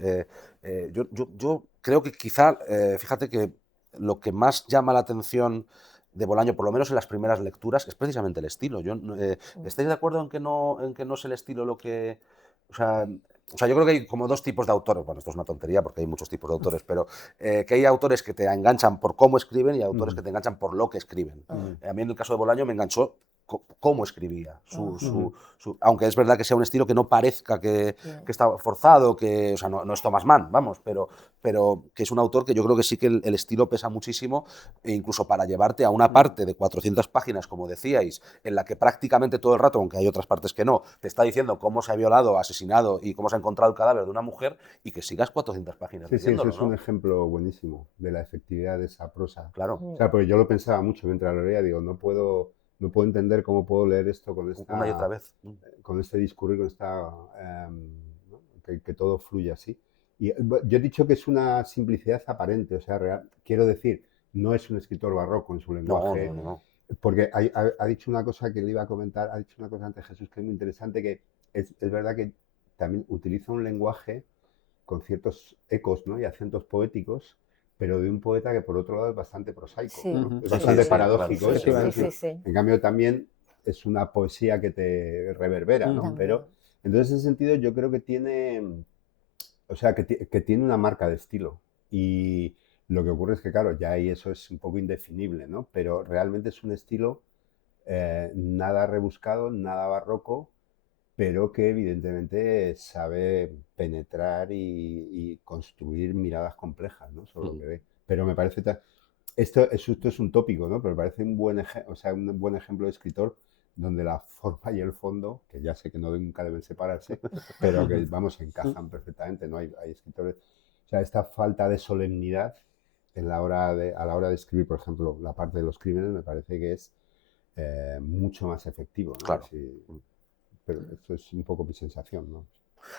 Yo creo que quizá, fíjate que lo que más llama la atención de Bolaño, por lo menos en las primeras lecturas, es precisamente el estilo. ¿Estáis de acuerdo en que no es el estilo lo que... O sea, yo creo que hay como dos tipos de autores. Bueno, esto es una tontería porque hay muchos tipos de autores, pero que hay autores que te enganchan por cómo escriben y autores que te enganchan por lo que escriben. A mí en el caso de Bolaño me enganchó cómo escribía, aunque es verdad que sea un estilo que no parezca que está forzado, o sea, no es Thomas Mann, vamos, pero que es un autor que yo creo que sí que el estilo pesa muchísimo, e incluso para llevarte a una parte de 400 páginas, como decíais, en la que prácticamente todo el rato, aunque hay otras partes que no, te está diciendo cómo se ha violado, asesinado y cómo se ha encontrado el cadáver de una mujer, y que sigas 400 páginas Sí, leyéndolo, eso es ¿no? un ejemplo buenísimo de la efectividad de esa prosa. Claro. O sea, porque yo lo pensaba mucho mientras lo leía, digo, no puedo entender cómo puedo leer esto con Una y otra vez. con este discurso y con esta, ¿no? que todo fluye así. Y yo he dicho que es una simplicidad aparente, o sea, quiero decir, no es un escritor barroco en su lenguaje, No. porque ha dicho una cosa que le iba a comentar, ha dicho una cosa antes Jesús que es muy interesante, que es verdad que también utiliza un lenguaje con ciertos ecos, ¿no? Y acentos poéticos, pero de un poeta que por otro lado es bastante prosaico, Sí, ¿no? Es sí, bastante sí, paradójico sí, eso, ¿no? sí. En cambio también es una poesía que te reverbera, ¿no? También. Pero entonces en ese sentido yo creo que tiene, o sea, que tiene una marca de estilo. Y lo que ocurre es que, claro, ya ahí eso es un poco indefinible, ¿no? Pero realmente es un estilo nada rebuscado, nada barroco, pero que evidentemente sabe penetrar y construir miradas complejas, ¿no? Sobre lo que ve. Pero me parece... esto es un tópico, ¿no? Pero me parece un buen ejemplo de escritor donde la forma y el fondo, que ya sé que nunca deben separarse, pero que, vamos, encajan perfectamente, ¿no? Hay escritores, o sea, esta falta de solemnidad a la hora de escribir, por ejemplo, la parte de los crímenes, me parece que es mucho más efectivo, ¿no? Claro. Pero esto es un poco mi sensación, ¿no?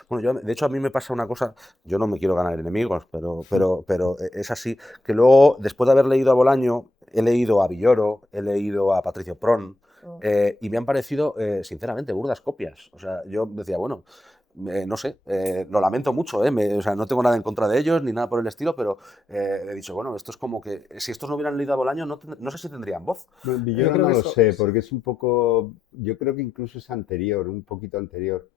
Bueno, de hecho, a mí me pasa una cosa, yo no me quiero ganar enemigos, pero es así, que luego, después de haber leído a Bolaño, he leído a Villoro, he leído a Patricio Pron, y me han parecido, sinceramente, burdas copias. O sea, yo decía, bueno, no sé, lo lamento mucho, o sea, no tengo nada en contra de ellos ni nada por el estilo, pero he dicho, bueno, esto es como que si estos no hubieran leído a Bolaño, no sé si tendrían voz. Bueno, Yo Villoro creo no que lo eso- sé, porque es un poco, yo creo que incluso es anterior, un poquito anterior.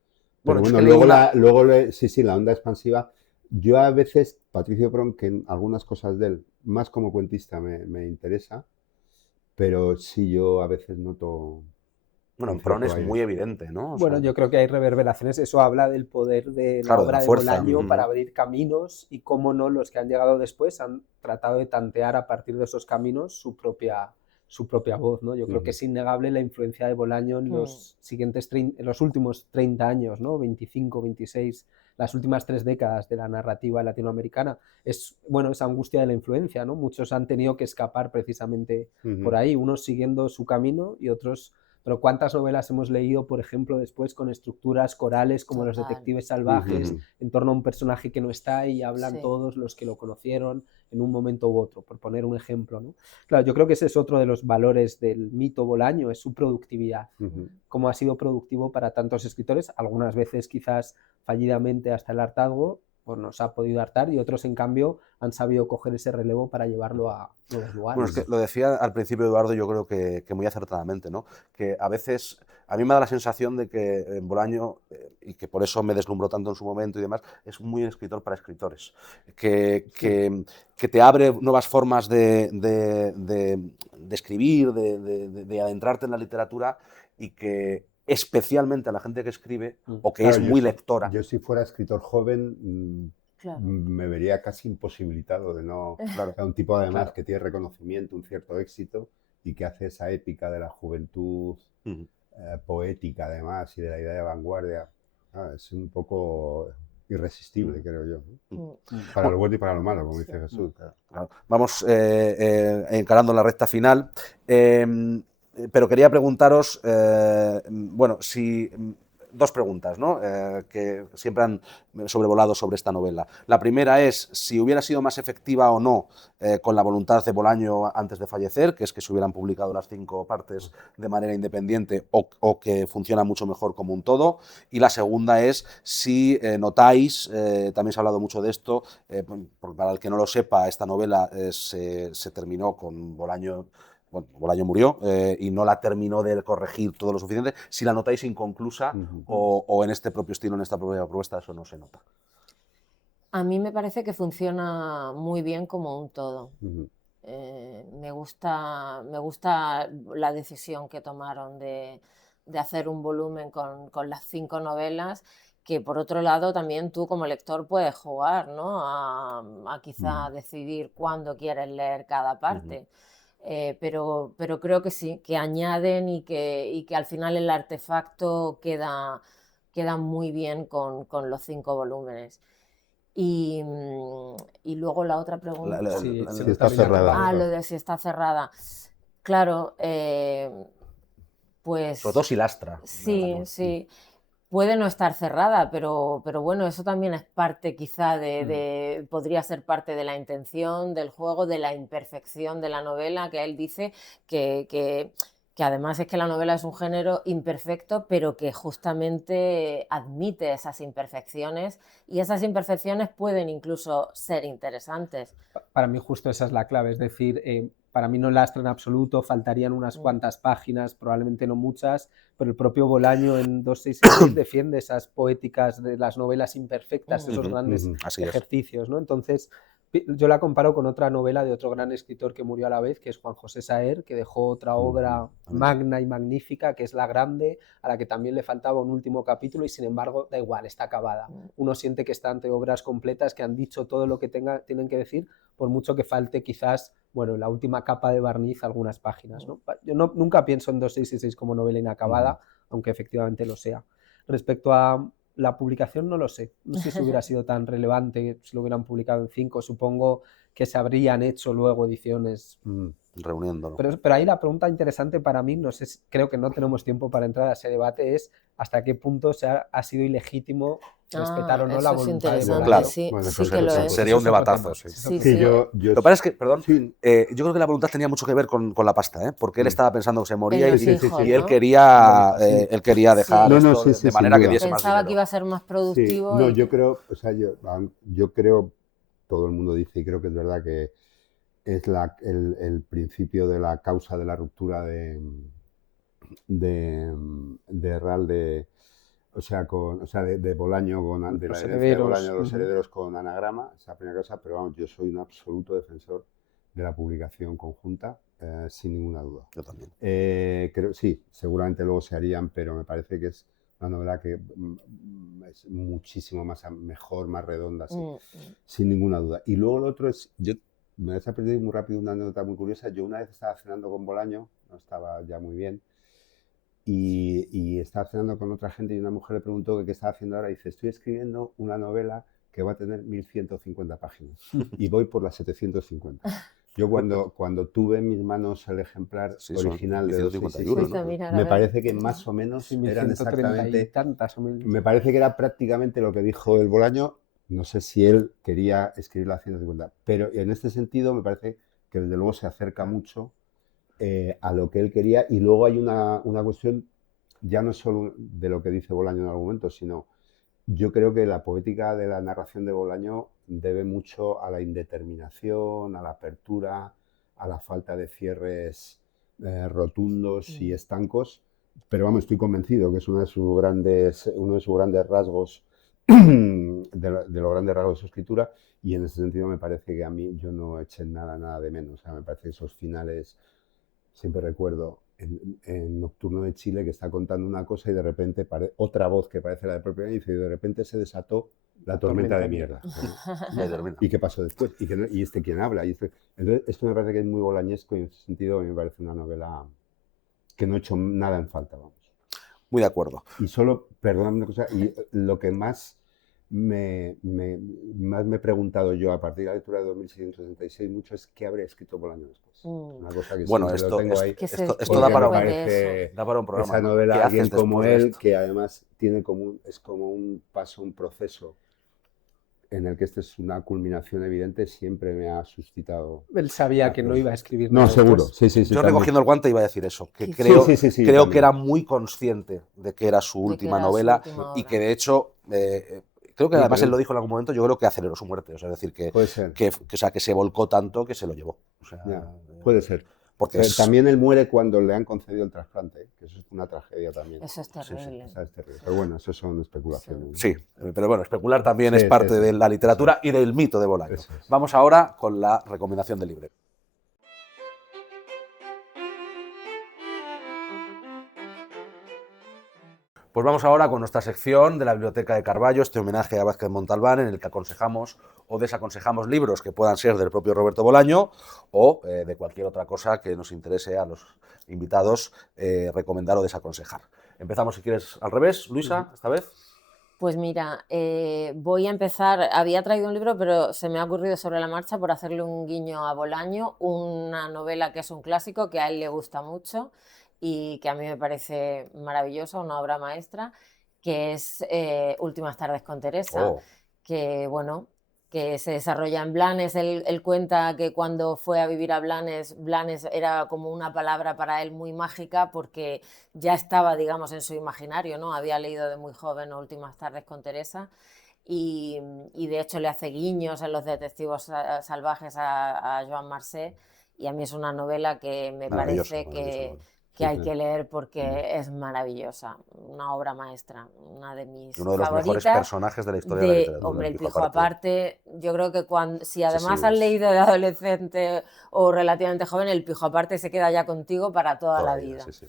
Bueno, Pero yo es bueno, que leí luego sí, la onda expansiva. Yo a veces, Patricio Pron, que en algunas cosas de él, más como cuentista me interesa, pero sí yo a veces noto Bueno, un en Pron cierto es aire. muy evidente, ¿no? O Bueno, sea, yo creo que hay reverberaciones. Eso habla del poder de la claro, de la obra de fuerza. Bolaño para abrir caminos y cómo no los que han llegado después han tratado de tantear a partir de esos caminos su propia voz, ¿no? Yo creo que es innegable la influencia de Bolaño en en los últimos 30 años, ¿no? 25, 26, las últimas 3 décadas de la narrativa latinoamericana. Bueno, esa angustia de la influencia, ¿no? Muchos han tenido que escapar precisamente por ahí, unos siguiendo su camino y otros. Pero ¿cuántas novelas hemos leído, por ejemplo, después con estructuras corales como Los detectives salvajes, en torno a un personaje que no está y hablan todos los que lo conocieron en un momento u otro, por poner un ejemplo, ¿no? Claro, yo creo que ese es otro de los valores del mito Bolaño, es su productividad. Cómo ha sido productivo para tantos escritores, algunas veces quizás fallidamente hasta el hartazgo, pues nos ha podido hartar, y otros, en cambio, han sabido coger ese relevo para llevarlo a nuevos lugares. Bueno, es que lo decía al principio Eduardo, yo creo que muy acertadamente, ¿no? Que a veces, a mí me da la sensación de que Bolaño, y que por eso me deslumbró tanto en su momento y demás, es muy escritor para escritores, que te abre nuevas formas de escribir, de adentrarte en la literatura, y que especialmente a la gente que escribe o que es muy lectora. Yo, si fuera escritor joven, Claro. me vería casi imposibilitado de no. Claro. Un tipo, además, que tiene reconocimiento, un cierto éxito, y que hace esa épica de la juventud poética, además, y de la idea de vanguardia. Es un poco irresistible, creo yo. Para lo bueno y para lo malo, como dice Jesús. Claro. Vamos encarando la recta final. Pero quería preguntaros, bueno, si dos preguntas, ¿no? Que siempre han sobrevolado sobre esta novela. La primera es si hubiera sido más efectiva o no con la voluntad de Bolaño antes de fallecer, que es que se hubieran publicado las 5 partes de manera independiente, o que funciona mucho mejor como un todo. Y la segunda es si notáis, también se ha hablado mucho de esto, para el que no lo sepa, esta novela se terminó con Bolaño. Bueno, Bolaño murió y no la terminó de corregir todo lo suficiente. Si la notáis inconclusa o en este propio estilo, en esta propia propuesta, eso no se nota. A mí me parece que funciona muy bien como un todo. Me gusta la decisión que tomaron de hacer un volumen con las 5 novelas, que por otro lado también tú como lector puedes jugar, ¿no? a quizá decidir cuándo quieres leer cada parte. Pero creo que sí, que añaden y que al final el artefacto queda muy bien con los 5 volúmenes. Y luego la otra pregunta. Si está cerrada. Lo de si está cerrada. Claro, pues. Sobre todo si lastra. Sí. Puede no estar cerrada, pero bueno, eso también es parte quizá podría ser parte de la intención, del juego, de la imperfección de la novela, que él dice que además es que la novela es un género imperfecto, pero que justamente admite esas imperfecciones, y esas imperfecciones pueden incluso ser interesantes. Para mí justo esa es la clave, es decir, para mí no lastra en absoluto, faltarían unas cuantas páginas, probablemente no muchas, pero el propio Bolaño en 266 defiende esas poéticas de las novelas imperfectas, esos grandes ejercicios, ¿no? Entonces, Yo la comparo con otra novela de otro gran escritor que murió a la vez, que es Juan José Saer, que dejó otra obra magna y magnífica, que es La Grande, a la que también le faltaba un último capítulo y sin embargo da igual, está acabada. Uno siente que está ante obras completas que han dicho todo lo que tienen que decir, por mucho que falte quizás, bueno, la última capa de barniz algunas páginas, ¿no? Yo nunca pienso en 2666 como novela inacabada, aunque efectivamente lo sea. Respecto a la publicación no lo sé, no sé si hubiera sido tan relevante si lo hubieran publicado en 5, supongo que se habrían hecho luego ediciones reuniéndolo. Pero ahí la pregunta interesante para mí, no sé, creo que no tenemos tiempo para entrar a ese debate, es hasta qué punto ha sido ilegítimo respetar o no la voluntad de Bolaño. Claro, sí, bueno, sí eso que lo sería- es. sería un debatazo. Sí, Sí, Sí, sí. yo Lo que pasa es que, perdón, sí, yo creo que la voluntad tenía mucho que ver con la pasta, ¿eh? Porque él estaba pensando que se moría En los y, hijos, y él ¿no? quería, Sí. él quería dejar Sí. No, no, esto sí, de sí, sin manera que duda. diese más Pensaba dinero. que iba a ser más sí, productivo. no, y- yo creo, o sea, yo creo, todo el mundo dice, y creo que es verdad que es el principio de la causa de la ruptura de Herralde, o sea, de Bolaño, de la Los herencia de herederos. Bolaño a los herederos con Anagrama, esa primera cosa, pero vamos, yo soy un absoluto defensor de la publicación conjunta, sin ninguna duda. Yo también. Creo, sí, seguramente luego se harían, pero me parece que es una novela que es muchísimo mejor, más redonda, sí, sin ninguna duda. Y luego lo otro es, yo me he perdido muy rápido una anécdota muy curiosa. Yo una vez estaba cenando con Bolaño, no estaba ya muy bien, y estaba cenando con otra gente y una mujer le preguntó que qué estaba haciendo ahora y dice, estoy escribiendo una novela que va a tener 1150 páginas y voy por las 750. Yo cuando tuve en mis manos el ejemplar Sí, son original de 1151, 266, Fuiste a mirar, a me ver. parece que más o menos Sí, eran 1130 y exactamente, tantas o 1000. me parece que era prácticamente lo que dijo el Bolaño. No sé si él quería escribirla a 150, pero en este sentido me parece que desde luego se acerca mucho a lo que él quería. Y luego hay una cuestión, ya no solo de lo que dice Bolaño en algún momento, sino yo creo que la poética de la narración de Bolaño debe mucho a la indeterminación, a la apertura, a la falta de cierres rotundos y estancos. Pero vamos, estoy convencido que es uno de sus grandes rasgos, de los grandes rasgos de su escritura, y en ese sentido me parece que a mí yo no eché nada de menos. O sea, me parece que esos finales, siempre recuerdo en Nocturno de Chile, que está contando una cosa y de repente otra voz que parece la de propio y dice, y de repente se desató la tormenta de mierda. Ahí termina. ¿Y qué pasó después? ¿Y este quién habla? Entonces, esto me parece que es muy bolañesco y en ese sentido a mí me parece una novela que no he hecho nada en falta, vamos. Muy de acuerdo. Y solo, perdóname una cosa, y lo que más me he preguntado yo a partir de la lectura de 2666 mucho es qué habría escrito Bolaño después. Una cosa que Bueno, siempre lo tengo ahí. esto porque da para, me parece da para un programa. esa ¿no? novela, ¿Qué alguien haces como después de él, esto? que además es como un paso, un proceso en el que esta es una culminación evidente, siempre me ha suscitado. Él sabía que no iba a escribir No, nada seguro. después. Sí, Yo también. recogiendo el guante iba a decir eso, que Sí, creo, sí, creo también. que era muy consciente de que era su De que última era su novela última y obra. que de hecho, creo que Sí, además pero- él lo dijo en algún momento, yo creo que aceleró su muerte, o sea, es decir, Puede ser. o sea, que se volcó tanto que se lo llevó. O sea, Ya, puede ser. porque Pero es- también él muere cuando le han concedido el trasplante, que eso es una tragedia también. Eso es terrible. Esa es terrible. Pero bueno, eso son especulaciones. ¿no? Sí, pero bueno, especular también Sí, es parte sí, de sí. la literatura y del mito de Bolaño. Eso es. Vamos ahora con la recomendación del libro. Pues vamos ahora con nuestra sección de la Biblioteca de Carballo, este homenaje a Vázquez Montalbán, en el que aconsejamos o desaconsejamos libros que puedan ser del propio Roberto Bolaño o de cualquier otra cosa que nos interese a los invitados recomendar o desaconsejar. Empezamos, si quieres, al revés, Luisa, esta vez. Pues mira, voy a empezar, había traído un libro, pero se me ha ocurrido sobre la marcha por hacerle un guiño a Bolaño, una novela que es un clásico, que a él le gusta mucho y que a mí me parece maravillosa, una obra maestra, que es Últimas tardes con Teresa, Oh. que bueno, que se desarrolla en Blanes. Él cuenta que cuando fue a vivir a Blanes, Blanes era como una palabra para él muy mágica porque ya estaba, digamos, en su imaginario, ¿no? Había leído de muy joven Últimas tardes con Teresa y de hecho le hace guiños en Los detectivos salvajes a Joan Marcet, y a mí es una novela que me Maravillosa, parece maravillosa novela. que hay que leer porque es maravillosa, una obra maestra, una de mis Uno de los mejores favoritas. personajes de la historia de la literatura. Hombre, el Pijo aparte, yo creo que si además sí, has leído de adolescente o relativamente joven, el Pijo aparte se queda ya contigo para toda la vida. Sí.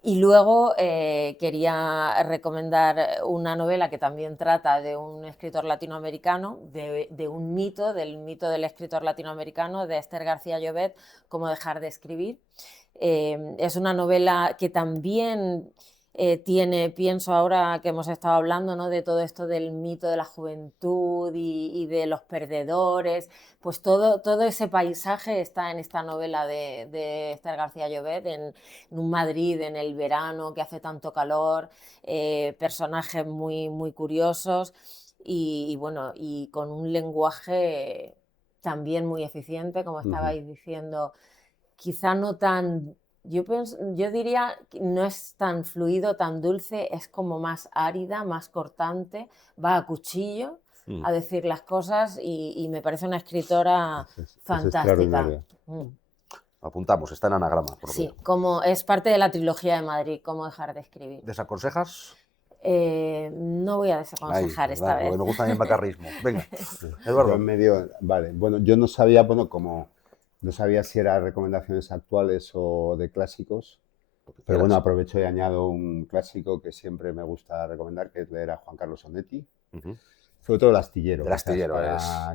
Y luego quería recomendar una novela que también trata de un escritor latinoamericano, de un mito, del mito del escritor latinoamericano, de Esther García Llobet, Cómo dejar de escribir. Es una novela que también pienso ahora que hemos estado hablando, ¿no?, de todo esto del mito de la juventud y de los perdedores, pues todo ese paisaje está en esta novela de Esther García Llobet, en un Madrid en el verano que hace tanto calor, personajes muy, muy curiosos y bueno, y con un lenguaje también muy eficiente, como estabais diciendo, quizá no tan... Yo diría que no es tan fluido, tan dulce, es como más árida, más cortante, va a cuchillo a decir las cosas y me parece una escritora fantástica. Apuntamos, está en anagrama. Sí, es parte de la trilogía de Madrid, Cómo dejar de escribir. ¿Desaconsejas? No voy a desaconsejar esta vez. Me gusta el macarrismo. Venga, Eduardo. Vale, bueno, yo no sabía, no sabía si eran recomendaciones actuales o de clásicos, pero bueno, aprovecho y añado un clásico que siempre me gusta recomendar, que es leer a Juan Carlos Onetti, sobre todo El Astillero. El Astillero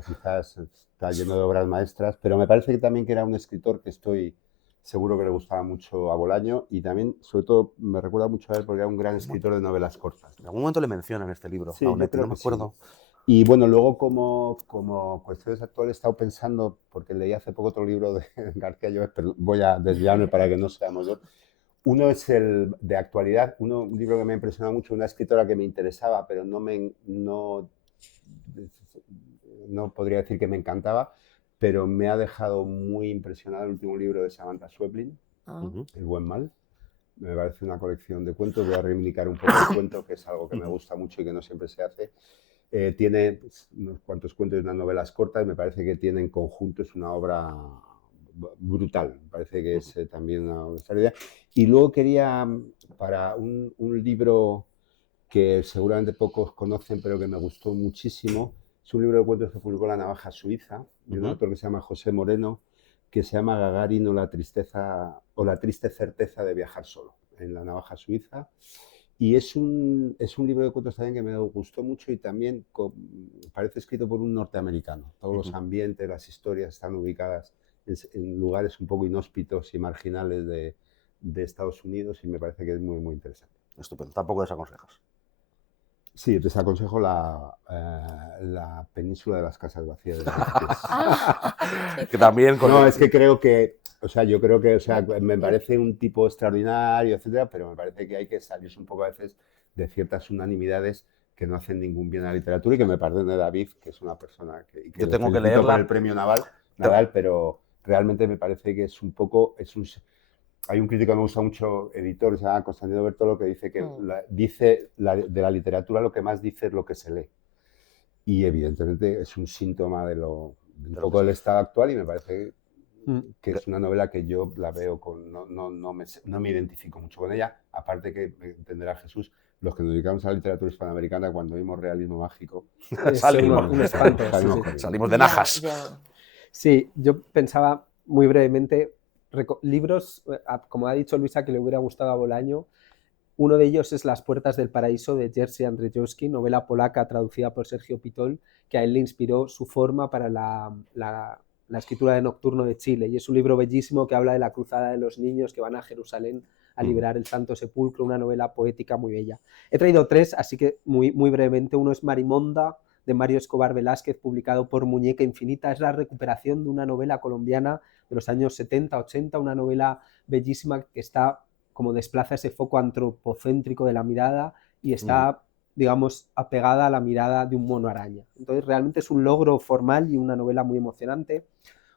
quizás está lleno de obras maestras, pero me parece que también que era un escritor que estoy seguro que le gustaba mucho a Bolaño y también, sobre todo, me recuerda mucho a él porque era un gran escritor de novelas cortas. En algún momento le mencionan este libro, sí, a Onetti, no me acuerdo. Sí. Y bueno, luego como cuestiones actuales he estado pensando, porque leí hace poco otro libro de García Llobet, pero voy a desviarme para que no seamos dos. Uno es el de actualidad, un libro que me ha impresionado mucho, una escritora que me interesaba, pero no podría decir que me encantaba, pero me ha dejado muy impresionado el último libro de Samantha Schweblin, El buen mal. Me parece una colección de cuentos, voy a reivindicar un poco el cuento, que es algo que me gusta mucho y que no siempre se hace. Tiene unos cuantos cuentos y unas novelas cortas y me parece que tiene en conjunto, es una obra brutal, me parece que es también una extraordinaria. Y luego quería, para un libro que seguramente pocos conocen, pero que me gustó muchísimo, es un libro de cuentos que publicó La Navaja Suiza, de un autor que se llama José Moreno, que se llama Gagarin o la triste certeza de viajar solo, en La Navaja Suiza. Y es un libro de cuentos también que me gustó mucho y también parece escrito por un norteamericano. Todos los ambientes, las historias están ubicadas en lugares un poco inhóspitos y marginales de Estados Unidos y me parece que es muy, muy interesante. Estupendo, tampoco desaconsejas. Sí, desaconsejo la península de las casas vacías. Que también... No, es que creo que... yo creo que, me parece un tipo extraordinario, etcétera, pero me parece que hay que salirse un poco a veces de ciertas unanimidades que no hacen ningún bien a la literatura y que me perdone David, que es una persona que yo tengo que leerla con el premio Nadal, pero realmente me parece que es un poco... Hay un crítico que me gusta mucho, editor, se llama Constantino Bertolo, que dice que de la literatura lo que más dice es lo que se lee. Y evidentemente es un síntoma de un poco del estado actual y me parece que es una novela que yo la veo no me identifico mucho con ella, aparte que entenderá Jesús, los que nos dedicamos a la literatura hispanoamericana cuando vimos realismo mágico salimos de najas. Sí, yo pensaba muy brevemente, libros, como ha dicho Luisa, que le hubiera gustado a Bolaño. Uno de ellos es Las puertas del paraíso de Jerzy Andrzejowski, novela polaca traducida por Sergio Pitol, que a él le inspiró su forma para la escritura de Nocturno de Chile. Y es un libro bellísimo que habla de la cruzada de los niños que van a Jerusalén a liberar el Santo Sepulcro, una novela poética muy bella. He traído tres, así que muy, muy brevemente. Uno es Marimonda, de Mario Escobar Velázquez, publicado por Muñeca Infinita. Es la recuperación de una novela colombiana de los años 70-80, una novela bellísima que desplaza ese foco antropocéntrico de la mirada y está, digamos, apegada a la mirada de un mono araña. Entonces realmente es un logro formal y una novela muy emocionante.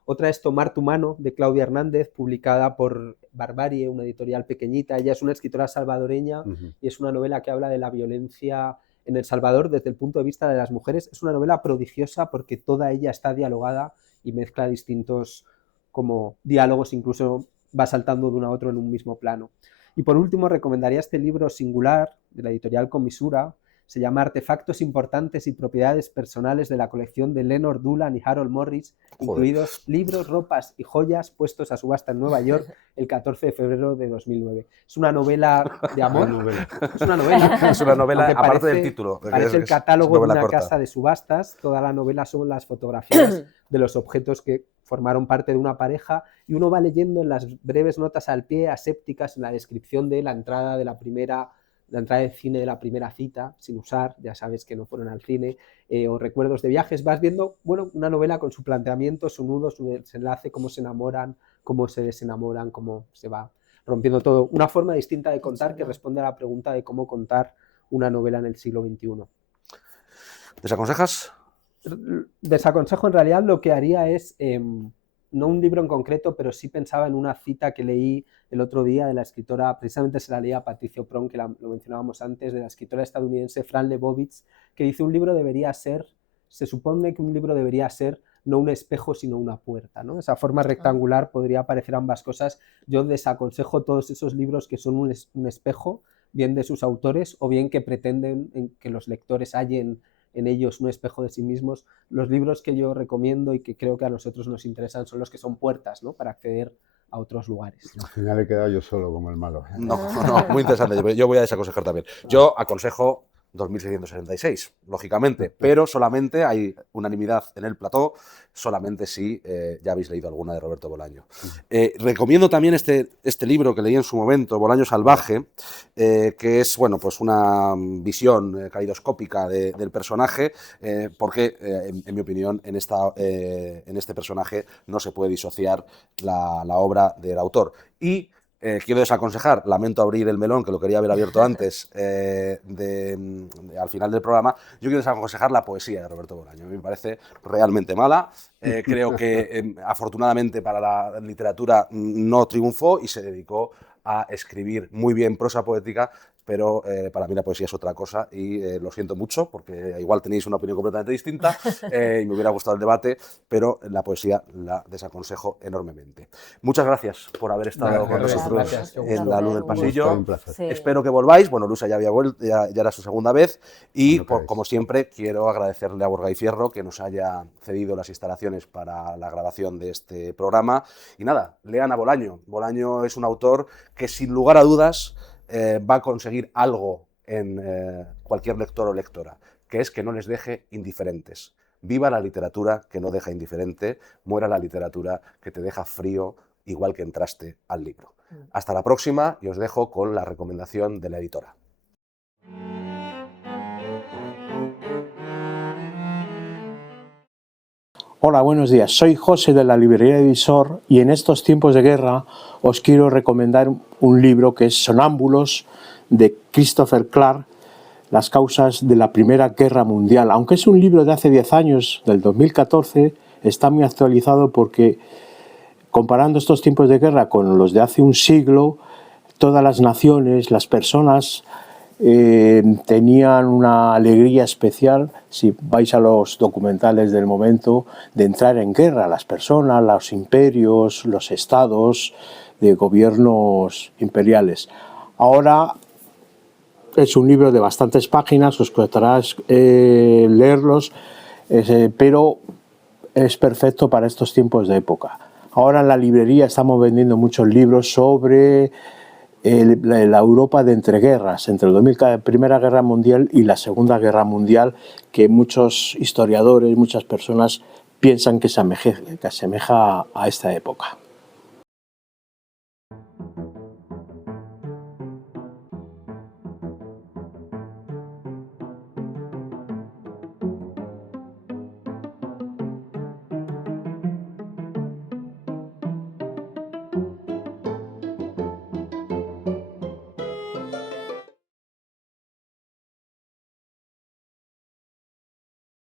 Otra es Tomar tu mano, de Claudia Hernández, publicada por Barbarie, una editorial pequeñita. Ella es una escritora salvadoreña y es una novela que habla de la violencia en El Salvador desde el punto de vista de las mujeres. Es una novela prodigiosa porque toda ella está dialogada y mezcla distintos como diálogos, incluso va saltando de uno a otro en un mismo plano. Y por último recomendaría este libro singular de la editorial Comisura. Se llama Artefactos importantes y propiedades personales de la colección de Leonard Doolan y Harold Morris, incluidos libros, ropas y joyas puestos a subasta en Nueva York el 14 de febrero de 2009. Es una novela de amor. Es una novela. Es una novela, Aunque aparte del título. Parece el catálogo de una corta. casa de subastas. Toda la novela son las fotografías de los objetos que formaron parte de una pareja, y uno va leyendo en las breves notas al pie asépticas en la descripción de la entrada del cine de la primera cita, sin usar, ya sabes que no fueron al cine, o recuerdos de viajes. Vas viendo, bueno, una novela con su planteamiento, su nudo, su desenlace, cómo se enamoran, cómo se desenamoran, cómo se va rompiendo todo. Una forma distinta de contar que responde a la pregunta de cómo contar una novela en el siglo XXI. ¿Desaconsejas? Desaconsejo, en realidad lo que haría es, no un libro en concreto, pero sí pensaba en una cita que leí el otro día de la escritora, precisamente se la leí a Patricio Pron, que lo mencionábamos antes, de la escritora estadounidense Fran Lebowitz, que dice: un libro debería ser, se supone que un libro debería ser no un espejo sino una puerta, ¿no? Esa forma rectangular podría parecer ambas cosas. Yo desaconsejo todos esos libros que son un espejo, bien de sus autores o bien que pretenden que los lectores hallen en ellos un espejo de sí mismos. Los libros que yo recomiendo y que creo que a nosotros nos interesan son los que son puertas, ¿no?, para acceder a otros lugares. Al final he quedado yo solo como el malo. No, muy interesante. Yo voy a desaconsejar también. Yo aconsejo 2666, lógicamente, pero solamente hay unanimidad en el plató, solamente si ya habéis leído alguna de Roberto Bolaño. Recomiendo también este libro que leí en su momento, Bolaño Salvaje, que es, bueno, pues una visión caleidoscópica del personaje, porque, en mi opinión, en este personaje no se puede disociar la obra del autor. Y quiero desaconsejar, lamento abrir el melón, que lo quería haber abierto antes, al final del programa. Yo quiero desaconsejar la poesía de Roberto Bolaño. A mí me parece realmente mala. Creo que afortunadamente para la literatura no triunfó y se dedicó a escribir muy bien prosa poética, pero para mí la poesía es otra cosa y lo siento mucho porque igual tenéis una opinión completamente distinta y me hubiera gustado el debate, pero la poesía la desaconsejo enormemente. Muchas gracias por haber estado con nosotros en La Luz del Pasillo. Sí. Espero que volváis. Bueno, Luisa ya había vuelto, ya era su segunda vez y como siempre quiero agradecerle a Borga y Fierro que nos haya cedido las instalaciones para la grabación de este programa. Y nada, lean a Bolaño. Bolaño es un autor que sin lugar a dudas va a conseguir algo en cualquier lector o lectora, que es que no les deje indiferentes. Viva la literatura que no deja indiferente, muera la literatura que te deja frío, igual que entraste al libro. Hasta la próxima y os dejo con la recomendación de la editora. Hola, buenos días. Soy José de la librería Divisor y en estos tiempos de guerra os quiero recomendar un libro que es Sonámbulos, de Christopher Clark, Las causas de la Primera Guerra Mundial. Aunque es un libro de hace 10 años, del 2014, está muy actualizado porque, comparando estos tiempos de guerra con los de hace un siglo, todas las naciones, las personas tenían una alegría especial, si vais a los documentales del momento, de entrar en guerra. Las personas, los imperios, los estados de gobiernos imperiales. Ahora es un libro de bastantes páginas, os costará leerlos, pero es perfecto para estos tiempos de época. Ahora en la librería estamos vendiendo muchos libros sobre la Europa de entreguerras, entre la Primera Guerra Mundial y la Segunda Guerra Mundial, que muchos historiadores, muchas personas piensan que se asemeja a esta época.